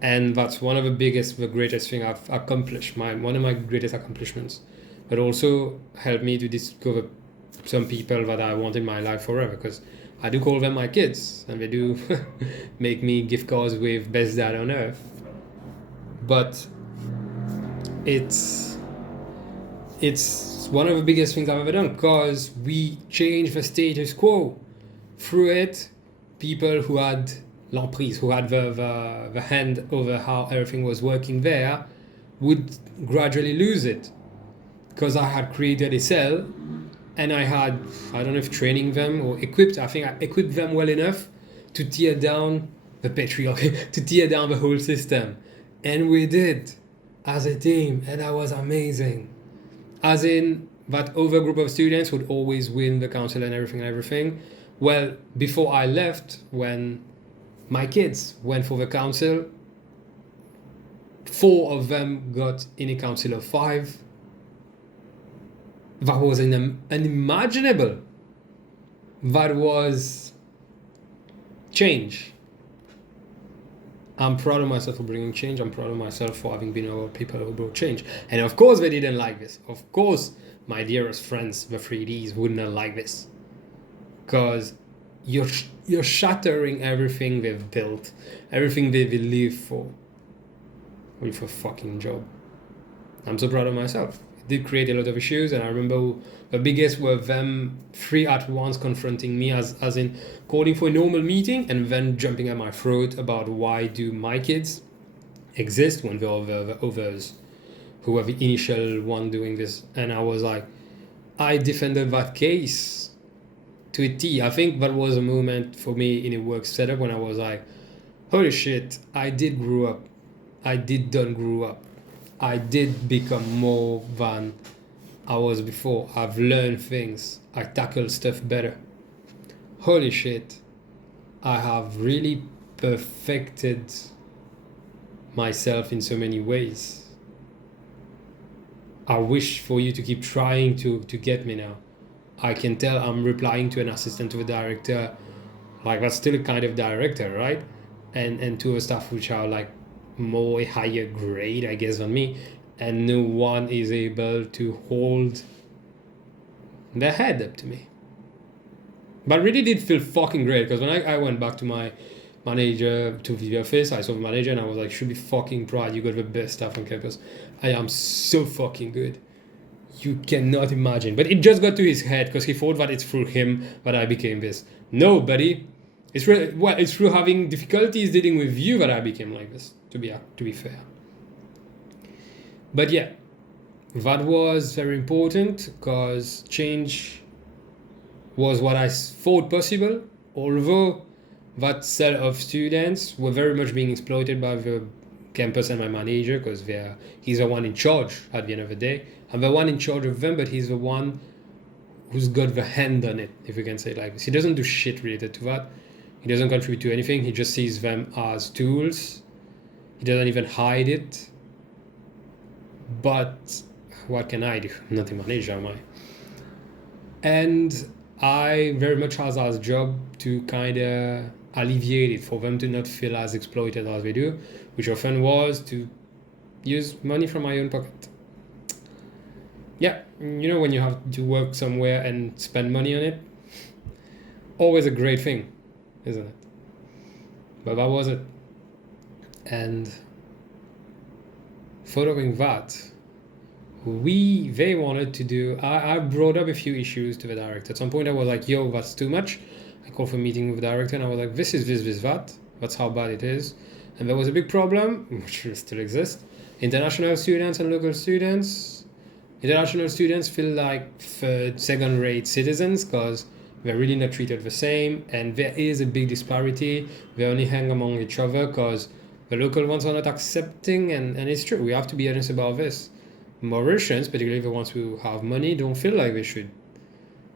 And that's one of the greatest thing I've accomplished, one of my greatest accomplishments. But also helped me to discover some people that I want in my life forever, because I do call them my kids, and they do make me gift cards with best dad on earth. But it's one of the biggest things I've ever done, because we changed the status quo. Through it, people who had l'emprise, who had the hand over how everything was working there, would gradually lose it. Because I had created a cell, and I don't know if training them or I think I equipped them well enough to tear down the patriarchy, to tear down the whole system. And we did, as a team, and that was amazing. As in, that other group of students would always win the council and everything. Well, before I left, when my kids went for the council, 4 of them got in a council of 5. That was unimaginable. That was change. I'm proud of myself for bringing change. I'm proud of myself for having been our people who brought change. And of course they didn't like this. Of course my dearest friends, the 3Ds, would not like this. Because you're shattering everything they've built, everything they live for, with a fucking job. I'm so proud of myself. It did create a lot of issues, and I remember the biggest were them 3 at once confronting me, as in calling for a normal meeting and then jumping at my throat about why do my kids exist when there are the others who were the initial one doing this. And I was like, I defended that case to a T. I think that was a moment for me in a work setup when I was like, holy shit, I did grow up. I didn't grow up. I did become more than I was before. I've learned things. I tackle stuff better. Holy shit. I have really perfected myself in so many ways. I wish for you to keep trying to get me now. I can tell I'm replying to an assistant to a director. Like, that's still a kind of director, right? And to a staff which are like more a higher grade, I guess, than me, and no one is able to hold their head up to me. But it really did feel fucking great, because when I went back to my manager, to the office, I saw the manager and I was like, should be fucking proud, you got the best staff on campus. I am so fucking good. You cannot imagine. But it just got to his head, because he thought that it's through him that I became this. No, buddy. It's through having difficulties dealing with you that I became like this, to be fair. But yeah, that was very important, because change was what I thought possible, although that set of students were very much being exploited by the campus and my manager, because he's the one in charge at the end of the day. I'm the one in charge of them, but he's the one who's got the hand on it, if we can say it like this. He doesn't do shit related to that. He doesn't contribute to anything. He just sees them as tools. He doesn't even hide it. But what can I do? I'm not a manager, am I? And I very much has our job to kind of alleviate it, for them to not feel as exploited as they do, which often was to use money from my own pocket. Yeah, you know, when you have to work somewhere and spend money on it, always a great thing, isn't it? But that was it. And following that, they wanted to do, I brought up a few issues to the director. At some point I was like, yo, that's too much. I called for a meeting with the director and I was like, this, that. That's how bad it is. And there was a big problem, which still exists, International students and local students. International students feel like third, second-rate citizens because they're really not treated the same, and there is a big disparity. They only hang among each other because the local ones are not accepting, and it's true. We have to be honest about this. Mauritians, particularly the ones who have money, don't feel like they should.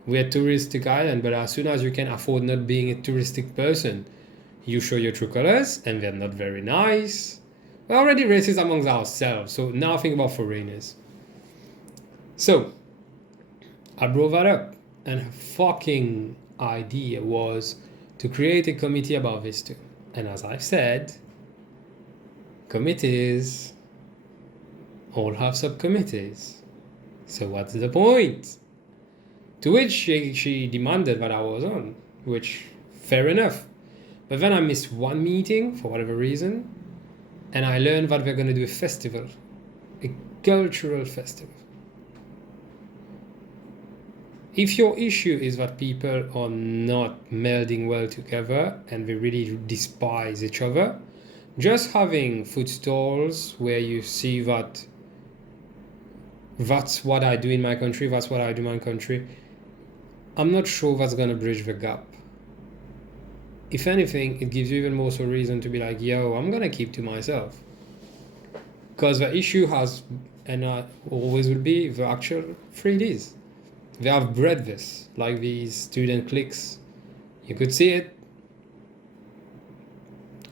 We're a touristic island, but as soon as you can afford not being a touristic person, you show your true colors, and they're not very nice. We're already racist amongst ourselves, so now think about foreigners. So, I brought that up, and her fucking idea was to create a committee about this too. And as I've said, committees all have subcommittees. So what's the point? To which she demanded that I was on, which fair enough. But then I missed one meeting for whatever reason, and I learned that they're going to do a festival, a cultural festival. If your issue is that people are not melding well together and they really despise each other, just having food stalls where you see that that's what I do in my country, that's what I do in my country, I'm not sure that's going to bridge the gap. If anything, it gives you even more so reason to be like, yo, I'm going to keep to myself. Because the issue has, and always will be, the actual 3Ds. They have bred this, like these student cliques. You could see it.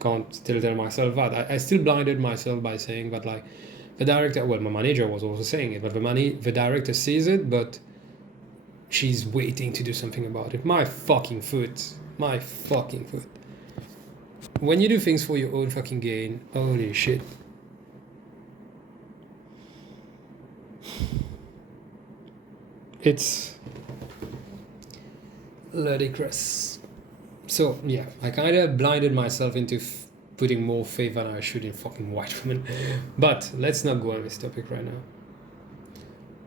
Can't still tell myself that. I still blinded myself by saying that, like, the director, well, my manager was also saying it, but the director sees it, but she's waiting to do something about it. My fucking foot. When you do things for your own fucking gain, holy shit. It's ludicrous. So, yeah, I kind of blinded myself into putting more faith than I should in fucking white women. But let's not go on this topic right now.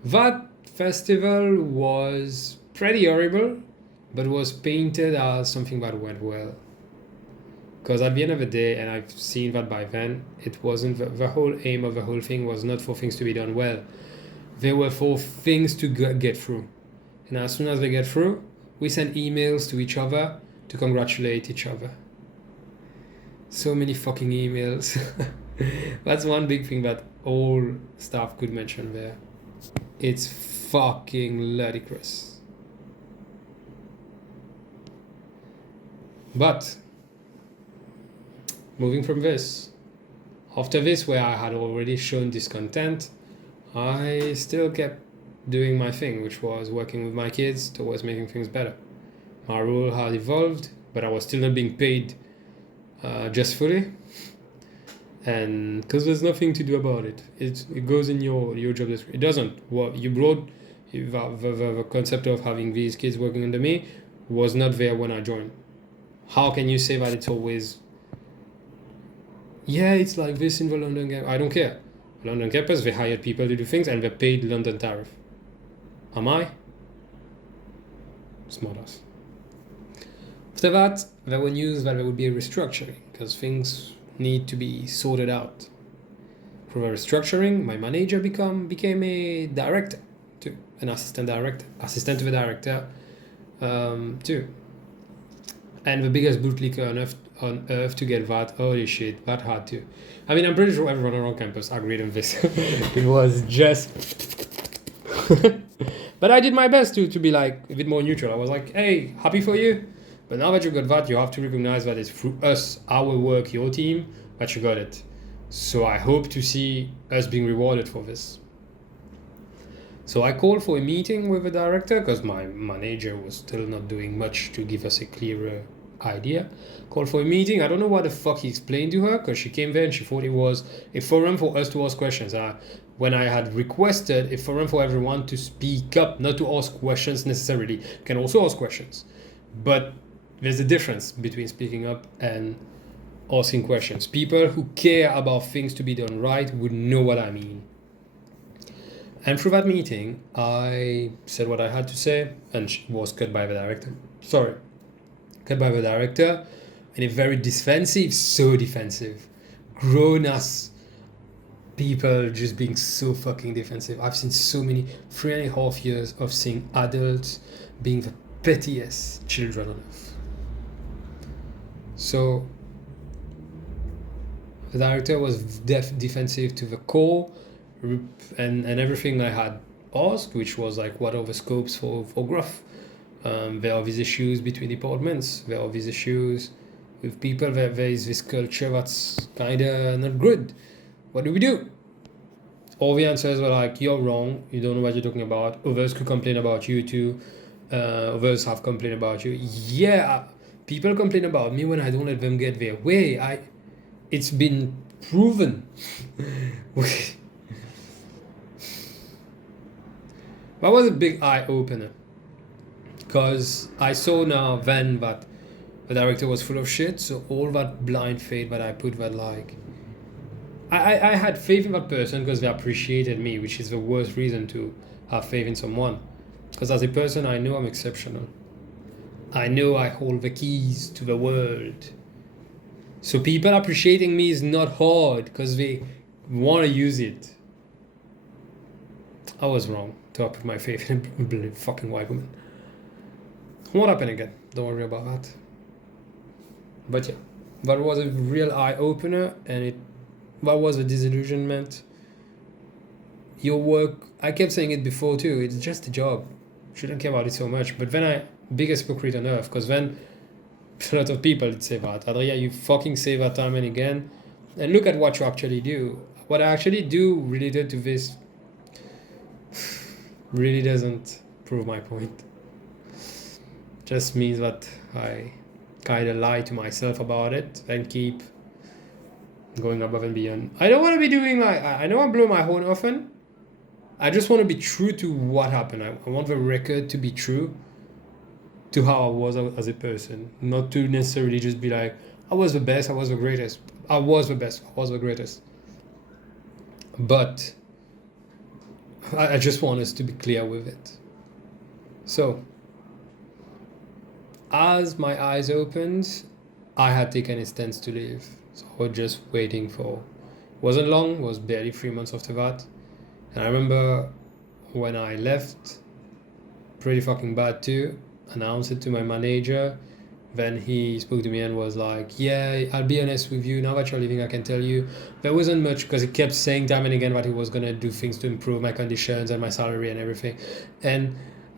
That festival was pretty horrible, but was painted as something that went well. Because at the end of the day, and I've seen that by then, it wasn't the whole aim of the whole thing was not for things to be done well. They were for things to get through. And as soon as they get through, we send emails to each other to congratulate each other. So many fucking emails. That's one big thing that all staff could mention there. It's fucking ludicrous. But moving from this, after this, where I had already shown discontent, I still kept doing my thing, which was working with my kids towards making things better. My role had evolved, but I was still not being paid just fully, and because there's nothing to do about it. It goes in your job description. It doesn't. What you brought, the concept of having these kids working under me was not there when I joined. How can you say that it's always, yeah, it's like this in the London campus? I don't care. London campus, they hired people to do things and they paid London tariff. Am I? Smart ass. After that, there were news that there would be a restructuring because things need to be sorted out. For the restructuring, my manager became a director too, an assistant to the director too. And the biggest bootlicker on earth to get that, holy shit, that had to. I mean, I'm pretty sure everyone around campus agreed on this. It was just... But I did my best to be like a bit more neutral. I was like, hey, happy for you. But now that you got that, you have to recognize that it's through us, our work, your team, that you got it. So I hope to see us being rewarded for this. So I called for a meeting with the director because my manager was still not doing much to give us a clearer idea. Called for a meeting. I don't know what the fuck he explained to her because she came there and she thought it was a forum for us to ask questions. When I had requested a forum for everyone to speak up, not to ask questions necessarily. You can also ask questions. But there's a difference between speaking up and asking questions. People who care about things to be done right would know what I mean. And through that meeting, I said what I had to say and was cut by the director. Cut by the director in a very defensive, grown-ass people just being so fucking defensive. I've seen so many 3.5 years of seeing adults being the pettiest children on earth. So the director was defensive to the core, and everything I had asked, which was like, what are the scopes for growth? There are these issues between departments. There are these issues with people. There is this culture that's kind of not good. What do we do? All the answers were like, you're wrong. You don't know what you're talking about. Others could complain about you too. Others have complained about you. Yeah, people complain about me when I don't let them get their way. It's been proven. That was a big eye-opener. Because I saw now then that the director was full of shit. So all that blind faith that I put, that like... I had faith in that person because they appreciated me, which is the worst reason to have faith in someone. Because as a person, I know I'm exceptional. I know I hold the keys to the world. So people appreciating me is not hard because they want to use it. I was wrong to put my faith in a fucking white woman. Won't happen again. Don't worry about that. But yeah, that was a real eye-opener, and that was a disillusionment. Your work, I kept saying it before too, it's just a job. Shouldn't care about it so much. But then biggest hypocrite on earth, because then a lot of people would say that, Adria, you fucking say that time and again, and look at what you actually do. What I actually do related to this really doesn't prove my point. Just means that I kind of lie to myself about it and keep going above and beyond. I don't want to be doing like, I know I blow my horn often. I just want to be true to what happened. I want the record to be true to how I was as a person. Not to necessarily just be like, I was the best, I was the greatest. I was the best, I was the greatest. But I just want us to be clear with it. So, as my eyes opened, I had taken a stance to leave. So I was just waiting for... Wasn't long, it was barely 3 months after that. And I remember when I left, pretty fucking bad too, announced it to my manager. Then he spoke to me and was like, yeah, I'll be honest with you, now that you're leaving, I can tell you, there wasn't much, because he kept saying time and again that he was going to do things to improve my conditions and my salary and everything. And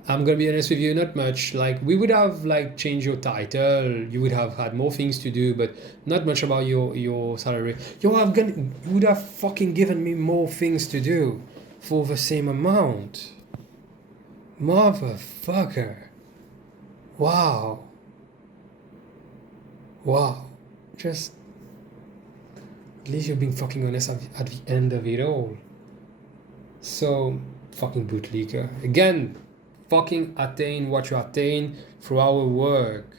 I'm going to be honest with you, not much. Like, we would have like changed your title, you would have had more things to do, but not much about your salary. You would have fucking given me more things to do for the same amount. Motherfucker. Wow. Just at least you're being fucking honest at the end of it all. So fucking bootlicker. Again, fucking attain what you attain through our work.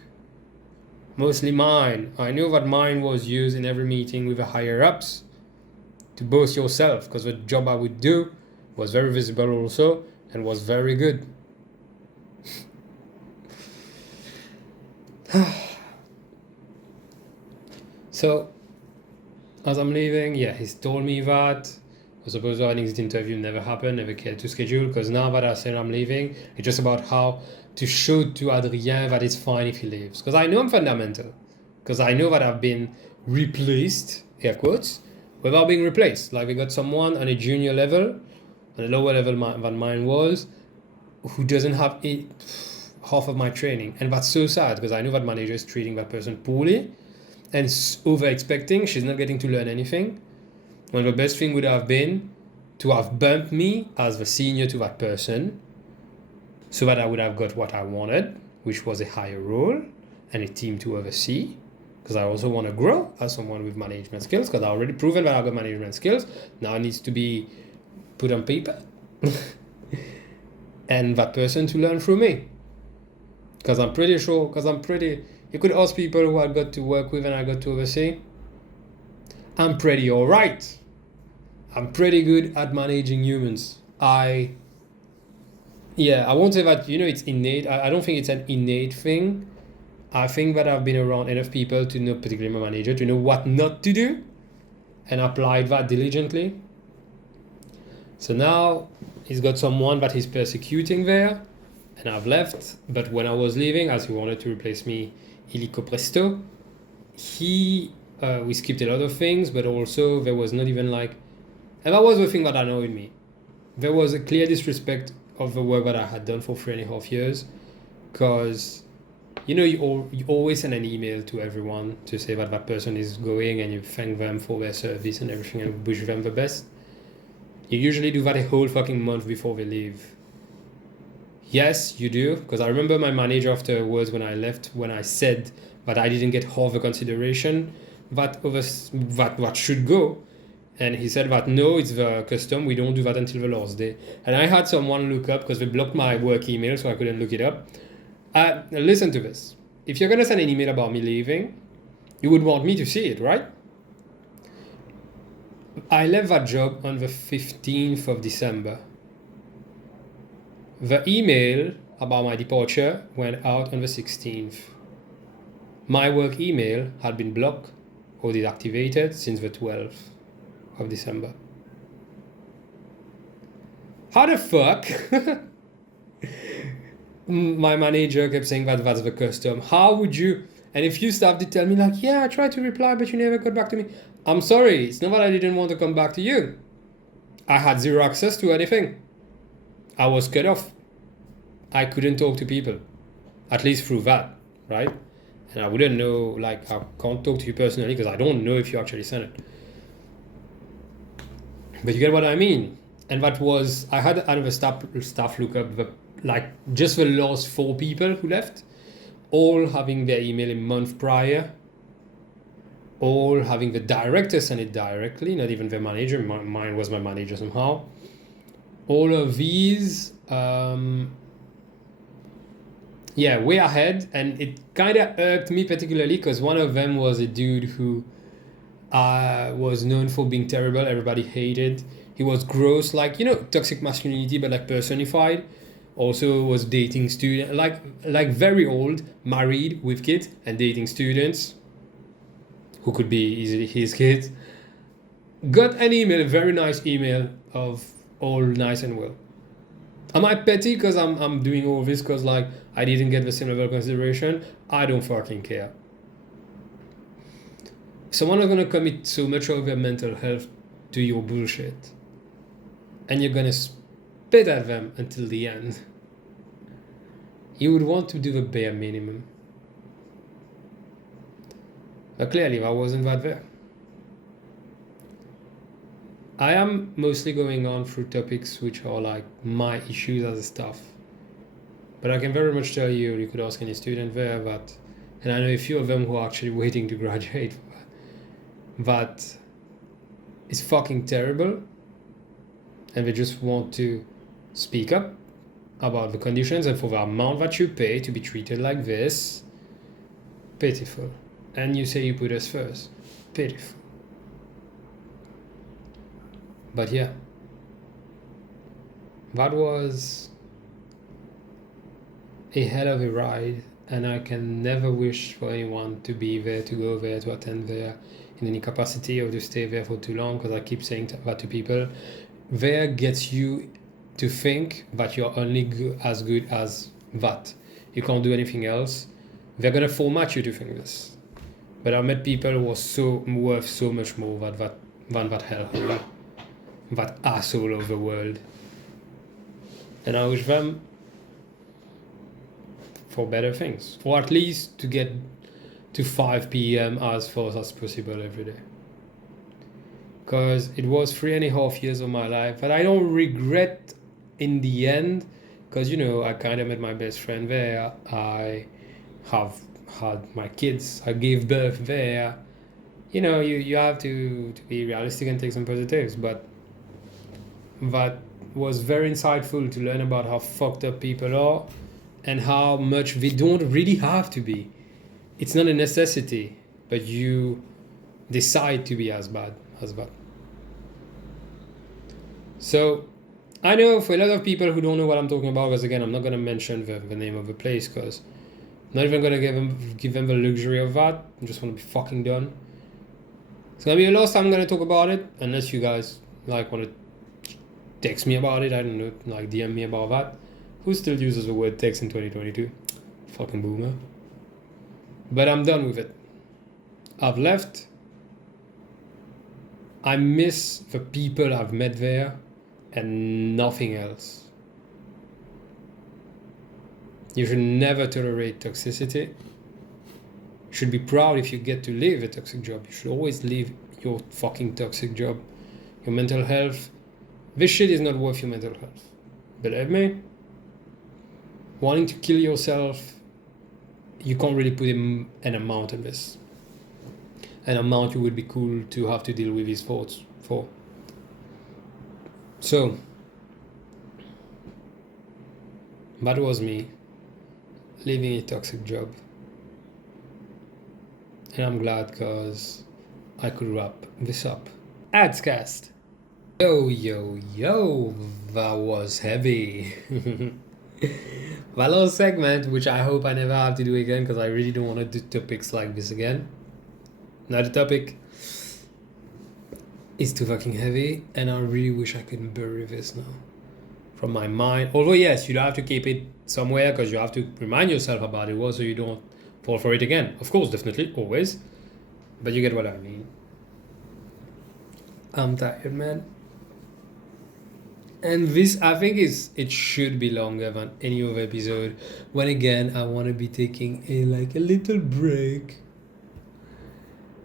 Mostly mine. I knew that mine was used in every meeting with the higher ups to boast yourself, because the job I would do was very visible also and was very good. So, as I'm leaving, yeah, he's told me that. I was supposed to have an exit interview, never happened, never cared to schedule, because now that I said I'm leaving, it's just about how to show to Adrien that it's fine if he leaves. Because I know I'm fundamental. Because I know that I've been replaced, air quotes, without being replaced. Like, we got someone on a junior level, on a lower level than mine was, who doesn't have half of my training. And that's so sad, because I know that manager is treating that person poorly and over-expecting. She's not getting to learn anything. When the best thing would have been to have bumped me as the senior to that person, so that I would have got what I wanted, which was a higher role and a team to oversee. Because I also want to grow as someone with management skills, because I've already proven that I've got management skills. Now it needs to be put on paper. And that person to learn through me. Because I'm pretty sure, you could ask people who I got to work with and I got to oversee. I'm pretty alright. I'm pretty good at managing humans. I won't say that, it's innate. I don't think it's an innate thing. I think that I've been around enough people to know, particularly my manager, to know what not to do and applied that diligently. So now he's got someone that he's persecuting there, and I've left. But when I was leaving, as he wanted to replace me illico presto, we skipped a lot of things, but also there was not even like, and that was the thing that annoyed me. There was a clear disrespect of the work that I had done for 3.5 years, because you always send an email to everyone to say that person is going, and you thank them for their service and everything and wish them the best. You usually do that a whole fucking month before they leave. Yes, you do, because I remember my manager afterwards when I left, when I said that I didn't get half the consideration that should go. And he said that no, it's the custom, we don't do that until the last day. And I had someone look up, because they blocked my work email so I couldn't look it up. Listen to this. If you're going to send an email about me leaving, you would want me to see it, right? I left that job on the 15th of December. The email about my departure went out on the 16th. My work email had been blocked or deactivated since the 12th of December. How the fuck? My manager kept saying that that's the custom. How would you? And if you staff did tell me like, yeah, I tried to reply, but you never got back to me. I'm sorry, it's not that I didn't want to come back to you. I had zero access to anything. I was cut off. I couldn't talk to people, at least through that, right? And I wouldn't know, like, I can't talk to you personally because I don't know if you actually sent it. But you get what I mean. And that was, I had another staff look up, just the last 4 people who left, all having their email a month prior, all having the director send it directly, not even the manager. Mine was my manager somehow. All of these, way ahead. And it kind of irked me particularly because one of them was a dude who was known for being terrible. Everybody hated. He was gross, like, toxic masculinity, but like personified. Also was dating students, like very old, married with kids and dating students who could be easily his kids. Got an email, a very nice email of all nice and well. Am I petty because I'm doing all this because like I didn't get the same level of consideration? I don't fucking care. Someone is gonna commit so much of their mental health to your bullshit, and you're gonna spit at them until the end. You would want to do the bare minimum. But clearly, I wasn't that there. I am mostly going on through topics which are like my issues as a staff. But I can very much tell you, you could ask any student there that, and I know a few of them who are actually waiting to graduate, that it's fucking terrible. And they just want to speak up about the conditions and for the amount that you pay to be treated like this. Pitiful. And you say you put us first. Pitiful. But yeah, that was a hell of a ride, and I can never wish for anyone to be there, to go there, to attend there in any capacity or to stay there for too long, because I keep saying that to people. There gets you to think that you're only as good as that. You can't do anything else. They're going to format you to think this. But I met people who are worth so much more than that hellhole, that asshole of the world. And I wish them for better things, or at least to get to 5 p.m. as fast as possible every day. Because it was 3.5 years of my life that I don't regret in the end, because I kind of met my best friend there. I have had my kids. I gave birth there. You have to be realistic and take some positives, but that was very insightful to learn about how fucked up people are and how much they don't really have to be. It's not a necessity, but you decide to be as bad as that. So I know for a lot of people who don't know what I'm talking about, because again, I'm not going to mention the name of the place, because I'm not even going to give them the luxury of that. I just want to be fucking done. It's going to be the last time I'm going to talk about it, unless you guys want to text me about it. I don't know, like DM me about that. Who still uses the word text in 2022? Fucking boomer. But I'm done with it. I've left. I miss the people I've met there and nothing else. You should never tolerate toxicity. You should be proud if you get to leave a toxic job. You should always leave your fucking toxic job. Your mental health. This shit is not worth your mental health. Believe me. Wanting to kill yourself, you can't really put an amount on this. An amount you would be cool to have to deal with these thoughts for. So, that was me leaving a toxic job. And I'm glad because I could wrap this up. Adscast. Yo, that was heavy. That little segment, which I hope I never have to do again because I really don't want to do topics like this again. Another topic is too fucking heavy and I really wish I could bury this now from my mind. Although yes, you have to keep it somewhere because you have to remind yourself about it so you don't fall for it again. Of course, definitely, always. But you get what I mean. I'm tired, man. And this, I think, it should be longer than any other episode. When again, I want to be taking a little break.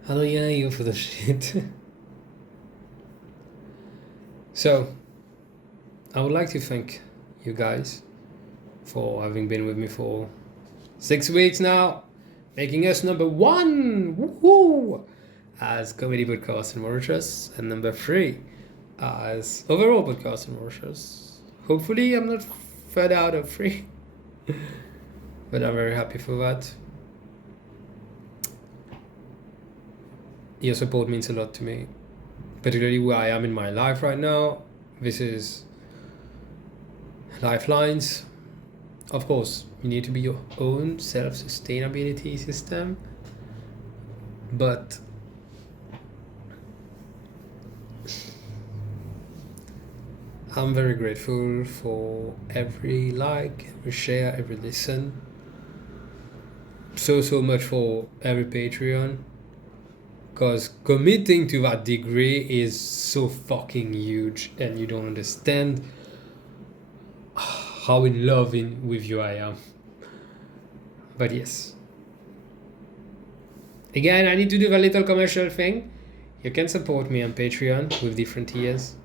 I don't you for the shit. So, I would like to thank you guys for having been with me for 6 weeks now, making us number 1, woohoo, as comedy podcast in Mauritius, and number 3 as overall podcast in Mauritius. Hopefully I'm not further out of 3, but I'm very happy for that. Your support means a lot to me, particularly where I am in my life right now. This is lifelines. Of course, you need to be your own self-sustainability system, but I'm very grateful for every like, every share, every listen. So much for every Patreon. Because committing to that degree is so fucking huge and you don't understand how in love with you I am. But yes. Again, I need to do a little commercial thing. You can support me on Patreon with different tiers.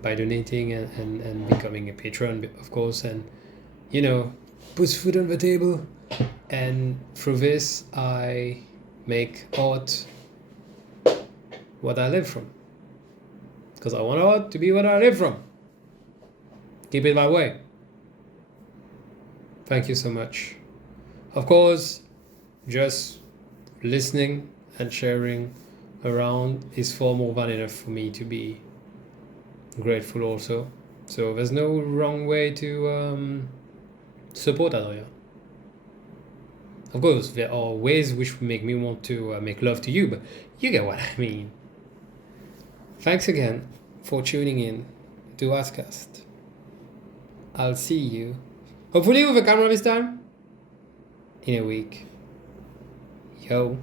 By donating and becoming a patron, of course, and puts food on the table. And through this I make art what I live from, because I want art to be what I live from. Keep it that way. Thank you so much. Of course, just listening and sharing around is far more than enough for me to be grateful also. So there's no wrong way to support Adrien. Of course, there are ways which make me want to make love to you, but you get what I mean. Thanks again for tuning in to Adscast. I'll see you, hopefully with a camera this time, in a week. Yo.